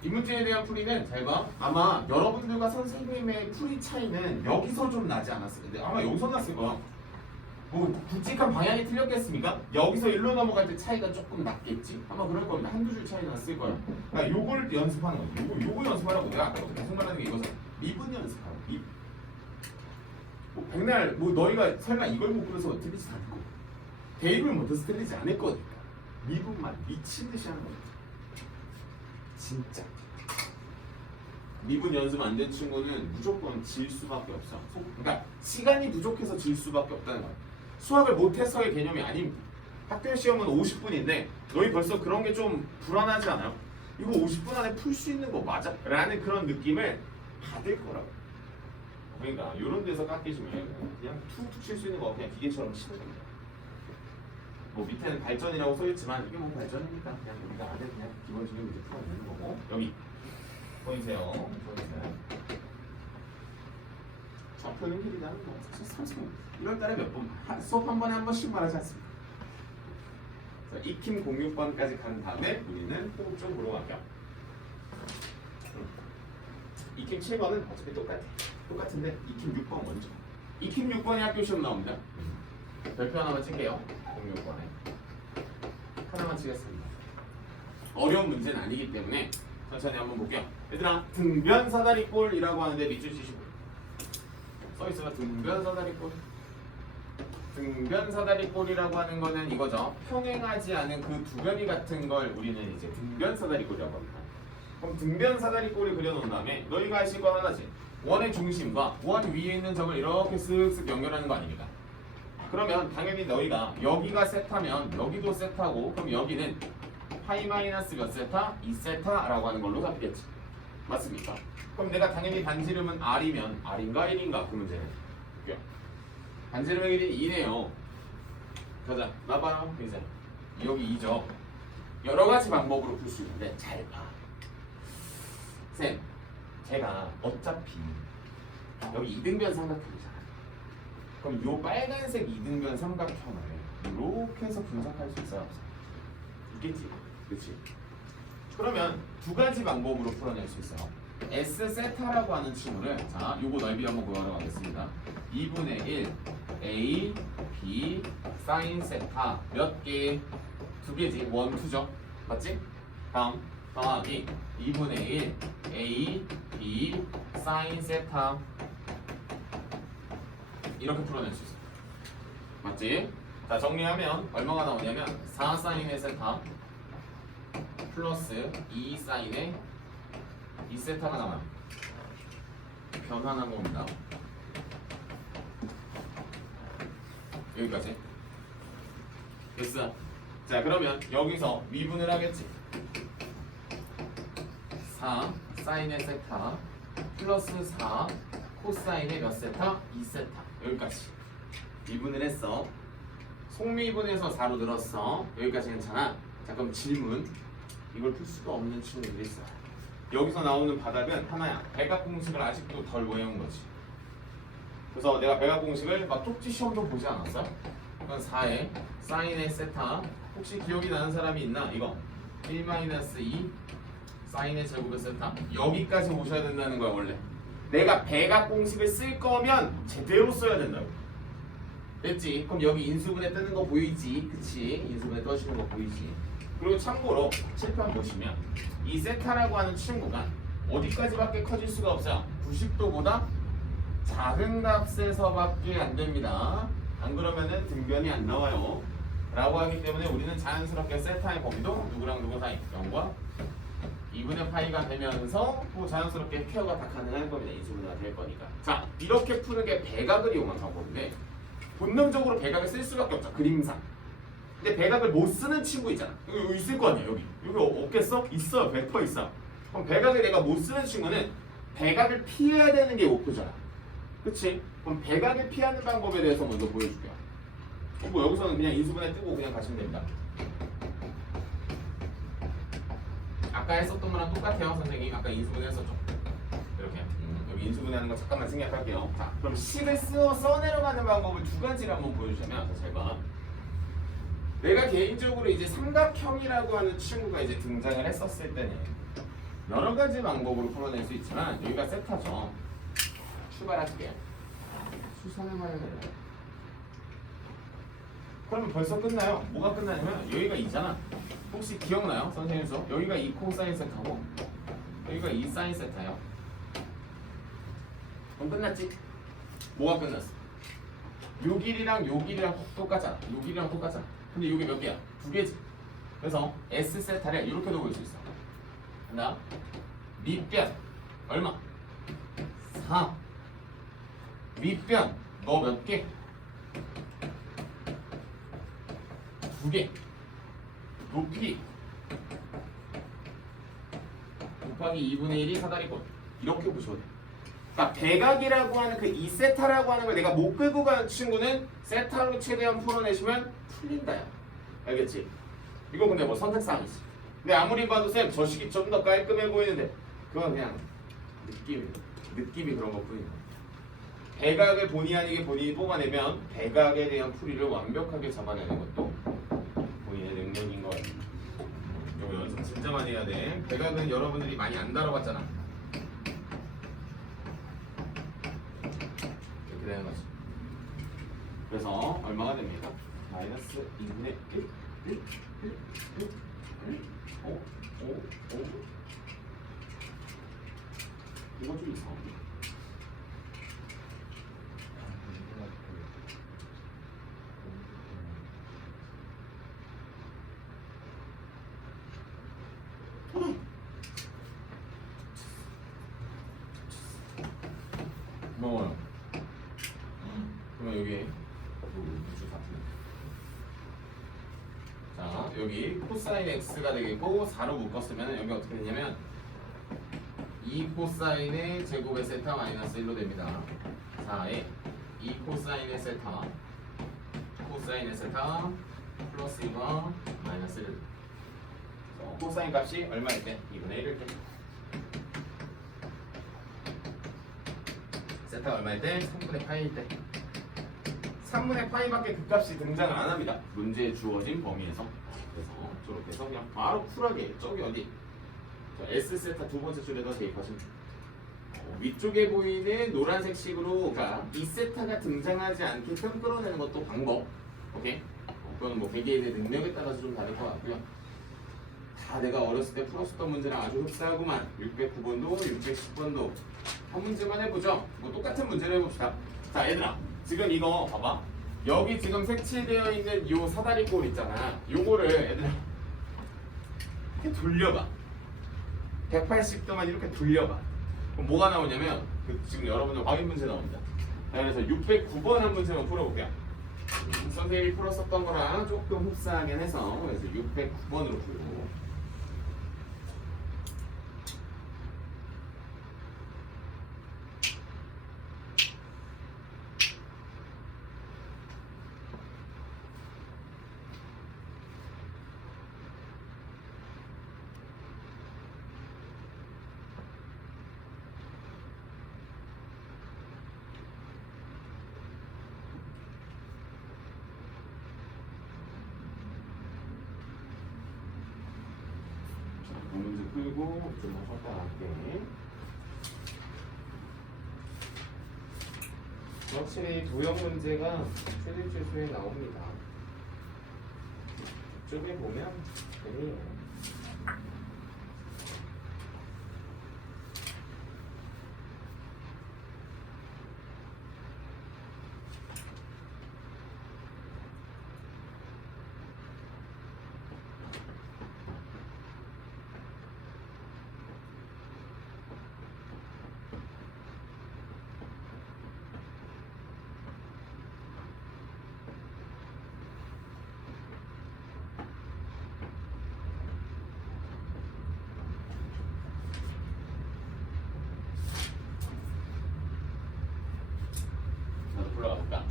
이 문제에 대한 풀이는 잘 봐. 아마 여러분들과 선생님의 풀이 차이는 여기서 좀 나지 않았을 텐데 아마 여기서 났을 거야. 뭐 굵직한 방향이 틀렸겠습니까? 여기서 일로 넘어갈 때 차이가 조금 났겠지. 아마 그럴 겁니다. 한두 줄 차이 났을 거야. 그러니까 요걸 연습하는 거야. 요거 연습하라고. 내가 아까부터 계속 말하는 게 이거죠. 미분 연습하라고. 뭐 백날 뭐 너희가 설마 이걸 못 풀어서 틀리지 않을 거고 대입을 못해서 틀리지 않을 거니까 미분만 미친 듯이 하는 거야. 진짜 미분 연습 안 된 친구는 무조건 질 수밖에 없어. 그러니까 시간이 부족해서 질 수밖에 없다는 거야. 수학을 못해서의 개념이 아닙니다. 학교 시험은 50분인데 너희 벌써 그런 게 좀 불안하지 않아요? 이거 50분 안에 풀 수 있는 거 맞아? 라는 그런 느낌을 받을 거라고. 그러니까 이런 데서 깎이시면 그냥 툭툭 칠 수 있는 거 그냥 기계처럼 치는 겁니다. 뭐 밑에는 발전이라고 써있지만 이게 뭐 발전입니까? 그냥 우리가 안에 그냥 기본적인 문제 풀어내는 거고. 여기 보이세요? 좌표는 길이라는 거 사실 1월달에 몇 번 수업 한 번에 한 번씩 말하지 않습니다. 그래서 익힘 06번까지 간 다음에 우리는 호흡 쪽으로 갈게요. 익힘 7번은 어차피 똑같은데 익힘 6번 먼저. 익힘 6번이 학교 시험 나옵니다. 별표 하나만 칠게요. 06번에 하나만 치겠습니다. 어려운 문제는 아니기 때문에 천천히 한번 볼게요. 얘들아, 등변사다리꼴이라고 하는데 밑줄 치시고 써있어요. 등변사다리꼴. 등변사다리꼴이라고 하는 거는 이거죠. 평행하지 않은 그 두 변이 같은 걸 우리는 이제 등변사다리꼴이라고 합니다. 그럼 등변사다리꼴을 그려놓은 다음에 너희가 하실 건 하나지. 원의 중심과 원 위에 있는 점을 이렇게 쓱쓱 연결하는 거 아닙니까? 그러면 당연히 너희가 여기가 세타면 여기도 세타고 그럼 여기는 파이 마이너스 몇 세타? 2세타라고 하는 걸로 잡히겠지. 맞습니까? 그럼 내가 당연히 반지름은 R이면 R인가 1인가 그 문제는 볼게요. 반지름은 1이 2네요. 가자. 나봐요. 이제 여기 2죠. 여러 가지 방법으로 풀 수 있는데 잘 봐. 쌤, 제가 어차피 여기 이등변 삼각형이잖아. 그럼 요 빨간색 이등변 삼각형을 이렇게 해서 분석할 수 있어요? 있겠지. 그렇지? 그러면 두 가지 방법으로 풀어낼 수 있어요. S 세타라고 하는 친구를 자, 요거 넓이 한번 구하러 가겠습니다. 2분의 1 A, B, 사인 세타 몇 개? 두 개지. 1, 2죠. 맞지? 다음 더하기 2분의 1 A, B, 사인 세타 이렇게 풀어낼 수 있어. 맞지? 자, 정리하면 얼마가 나오냐면 4 사인의 세타 플러스 2 사인의 2세타가 나와요. 변환한 겁니다. 여기까지 됐어. 자, 그러면 여기서 미분을 하겠지. 4 사인의 세타 플러스 4 코사인의 몇 세타? 2세타. 여기까지 2분을 했어. 속미분에서 4로 늘었어. 여기까지 괜찮아. 자, 그럼 질문. 이걸 풀 수가 없는 친구들이 있어. 여기서 나오는 바닥은 하나야. 백악 공식을 아직도 덜 외운 거지. 그래서 내가 백악 공식을 막 쪽지 시험도 보지 않았어? 그건 4에 사인의 세타. 혹시 기억이 나는 사람이 있나? 이거 1-2 사인의 제곱의 세타. 여기까지 오셔야 된다는 거야 원래. 내가 백악 공식을 쓸 거면 제대로 써야 된다고. 됐지? 그럼 여기 인수분해 뜨는 거 보이지? 그치? 인수분해 떠시는 거 보이지? 그리고 참고로 칠판 보시면 이 세타라고 하는 친구가 어디까지밖에 커질 수가 없어요. 90도보다 작은 값에서밖에 안 됩니다. 안 그러면은 등변이 안 나와요. 라고 하기 때문에 우리는 자연스럽게 세타의 범위도 누구랑 누구 사이 0과 2분의 파이가 되면서 또 자연스럽게 케어가 다 가능할 겁니다. 인수분해가 될 거니까. 자, 이렇게 푸는 게 백악을 이용한 방법인데 본능적으로 백악을 쓸 수밖에 없죠. 그림상. 근데 백악을 못 쓰는 친구 있잖아. 여기 있을 거 아니야. 여기 없겠어? 있어요. 100% 있어. 그럼 백악을 내가 못 쓰는 친구는 백악을 피해야 되는 게 목표잖아. 그치? 그럼 백악을 피하는 방법에 대해서 먼저 보여줄게요. 뭐 여기서는 그냥 인수분해 뜨고 그냥 가시면 됩니다. 아까 했었던 거랑 똑같아요. 선생님 아까 인수분해 했었죠. 이렇게 여기 인수분해 하는 거 잠깐만 생략할게요. 자, 그럼 식을 써내려가는 방법을 두 가지를 한번 보여주자면 자, 잘 봐. 내가 개인적으로 이제 삼각형이라고 하는 친구가 이제 등장을 했었을 때는 여러 가지 방법으로 풀어낼 수 있지만 여기가 세타죠. 출발할게요. 수선을 해야 되나요? 그러면 벌써 끝나요. 뭐가 끝나냐면 여기가 2잖아. 혹시 기억나요? 선생님 수업? 여기가 2 코사인 세타고 여기가 2 사인 세타예요. 그럼 끝났지? 뭐가 끝났어? 요 길이랑 요 길이랑 똑같잖아. 요 길이랑 똑같잖아. 근데 요게 몇 개야? 2개지. 그래서 S 세타를 이렇게도 볼 수 있어. 간다. 밑변 얼마? 4. 윗변 너 몇 개? 2개. 높이 곱하기 2분의 1이 사다리꼴. 이렇게 보셔도 돼. 그러니까 백악이라고 하는 그 2세타라고 하는 걸 내가 못 끌고 가는 친구는 세타로 최대한 풀어내시면 풀린다야. 알겠지? 이건 근데 뭐 선택사항이지. 근데 아무리 봐도 쌤 저 식이 좀 더 깔끔해 보이는데 그건 그냥 느낌이 그런 것 뿐이야. 백악을 본의 아니게 본인이 뽑아내면 백악에 대한 풀이를 완벽하게 잡아내는 것도 본인의 능력인 거예요. 이거 연습 진짜 많이 해야 돼. 백악은 여러분들이 많이 안 다뤄봤잖아. 이렇게 되는 거지. 그래서 얼마가 됩니까? 마이너스 2분의 1 5 이거 좀 이상한데? 고마워요. 그러면 여기 자, 여기 코사인 x가 되겠고 4로 묶었으면 여기 어떻게 되냐면 2 코사인의 제곱의 세타 마이너스 1로 됩니다. 4에 2 코사인의 세타 코사인의 세타 플러스 1과 마이너스 1. 코사인 값이 얼마일 때? 2분의 1일 때. 세타가 얼마일 때? 3분의 파이일 때. 3분의 파이밖에 그 값이 등장을 안 합니다. 문제에 주어진 범위에서. 그래서 저렇게 해서 그냥 바로 쿨하게 저기 어디 S 세타 두 번째 줄에다 대입하시면 위쪽에 보이는 노란색 식으로 그러니까 이 세타가 등장하지 않게끔 끌어내는 것도 방법. 오케이? 그건 뭐 개개인의 능력에 따라서 좀 다를 것 같고요. 다 내가 어렸을 때 풀었었던 문제랑 아주 흡사하구만. 609번도 610번도 한 문제만 해보죠. 뭐 똑같은 문제를 해봅시다. 자 얘들아 지금 이거 봐봐. 여기 지금 색칠되어 있는 요 사다리꼴 있잖아. 요거를 얘들아 이렇게 돌려봐. 180도만 이렇게 돌려봐. 그럼 뭐가 나오냐면 지금 여러분들 확인 문제 나옵니다. 그래서 609번 한 문제만 풀어볼게요. 선생님이 풀었었던 거랑 조금 흡사하긴 해서 그래서 609번으로 풀고 문제 풀고 좀 쉬었다 갈게. 확실히 도형 문제가 세대주수에 나옵니다. 이쪽에 보면 재미요. 나도 불러갈까?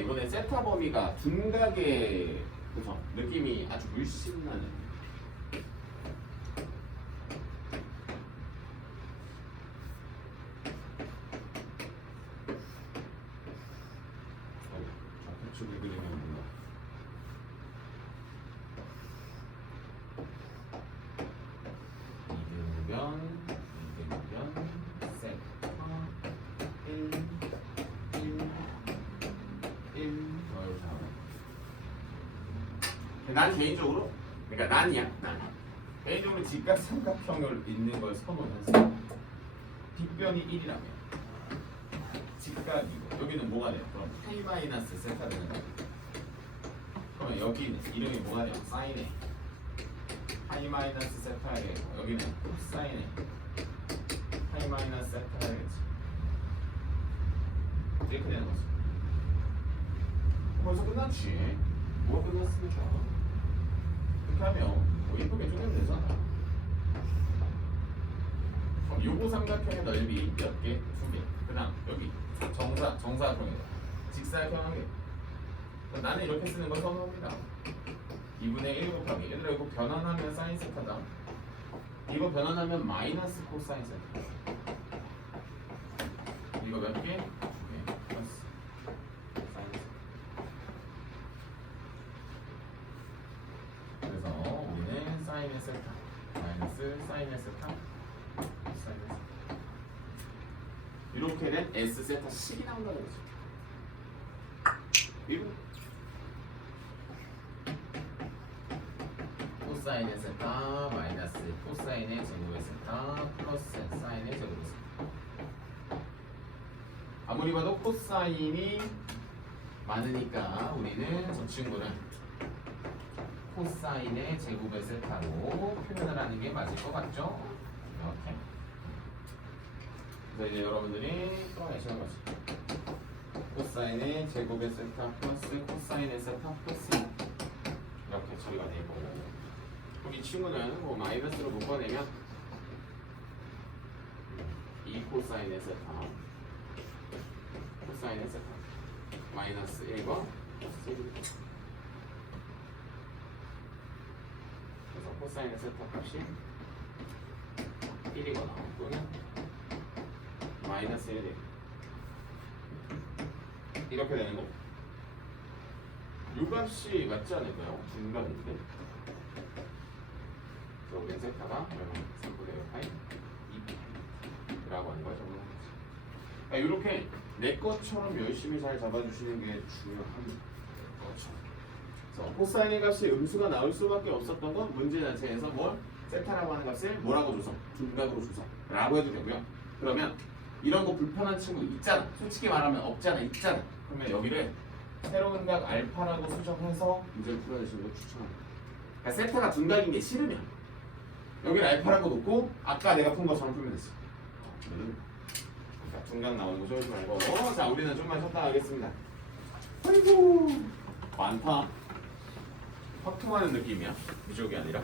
이번에 세타 범위가 둔각의 그죠? 느낌이 아주 물씬 나는. 좌측에 그리면 뭔가 이등변 세타 1 난 개인적으로, 그러니까 난이야. 개인적으로 직각삼각형을 있는 걸 선호해서 뒷변이 1이라면 직각이고 여기는 뭐가 돼요? 그럼 파이 마이너스 세타 되는 거야. 그러면 여기는 이름이 뭐가 돼요? 사인에 파이 마이너스 세타가 되고 여기는 코사인에 파이 마이너스 세타가 되겠지. 이렇게 되는 거지. 벌써 끝났지. 뭐가 끝났습니까? 이렇게 하면 뭐 이쁘게 쪼개면 되잖아. 그럼 요거 삼각형의 넓이 몇 개? 2개. 그 다음 여기 정사각형이다. 직사각형 1개. 나는 이렇게 쓰는 걸 선호합니다. 2분의 1 곱하기. 얘들아 이거 변환하면 사인 세타다. 이거 변환하면 마이너스 코사인 세타. 이거 몇 개? 2개. 플러스 사인 세타. 그래서 우리는 사인의 세타 마이너스 사인의 세타 사인의 세타 이렇게 된 S 세타 10이 나온다는 거죠. 이거 코사인의 세타 마이너스 코사인의 제곱의 세타 플러스 사인의 제곱의 세타. 아무리 봐도 코사인이 많으니까 우리는 저 친구는 코사인의 제곱의 세타로 표현을 하는 게 맞을 것 같죠? 이렇게. 그래서 이제 여러분들이 또 아시는 거지. 코사인의 제곱의 세타 플러스 코사인의 세타 플러스 이렇게 처리가 되고, 우리 친구는 뭐 마이너스로 묶어내면 2 코사인의 세타 코사인의 세타 마이너스 1과 플러스 1. 그래서 코사인의 세타 값이 1이거나 또는 마이너스 1이 이렇게 되는 거. 이 값이 맞지 않을까요? 중간인데. 그래서 우리 세타가 3분의 1 파이 2라고 하는 거야. 그러니까 이렇게 내 것처럼 열심히 잘 잡아주시는 게 중요합니다. 그래서 코사인의 값이 음수가 나올 수밖에 없었던 건 문제 자체에서 뭘? 세타라고 하는 값을 뭐라고 줘서? 둔각으로 줘서 라고 해도 되고요. 그러면 이런 거 불편한 친구 있잖아. 솔직히 말하면 없잖아. 있잖아. 그러면 여기를 새로운 각 알파라고 수정해서 문제를 풀어내시는 걸 추천합니다. 그러니까 세타가 둔각인 게 싫으면 여기를 알파라고 놓고 아까 내가 푼 것처럼 풀면 됐어. 그러니까 둔각 나오는 거 좋아하지 말고. 자, 우리는 좀만 쉬었다 가겠습니다. 아이고 많다. 확 통하는 느낌이야. 미적이 아니라.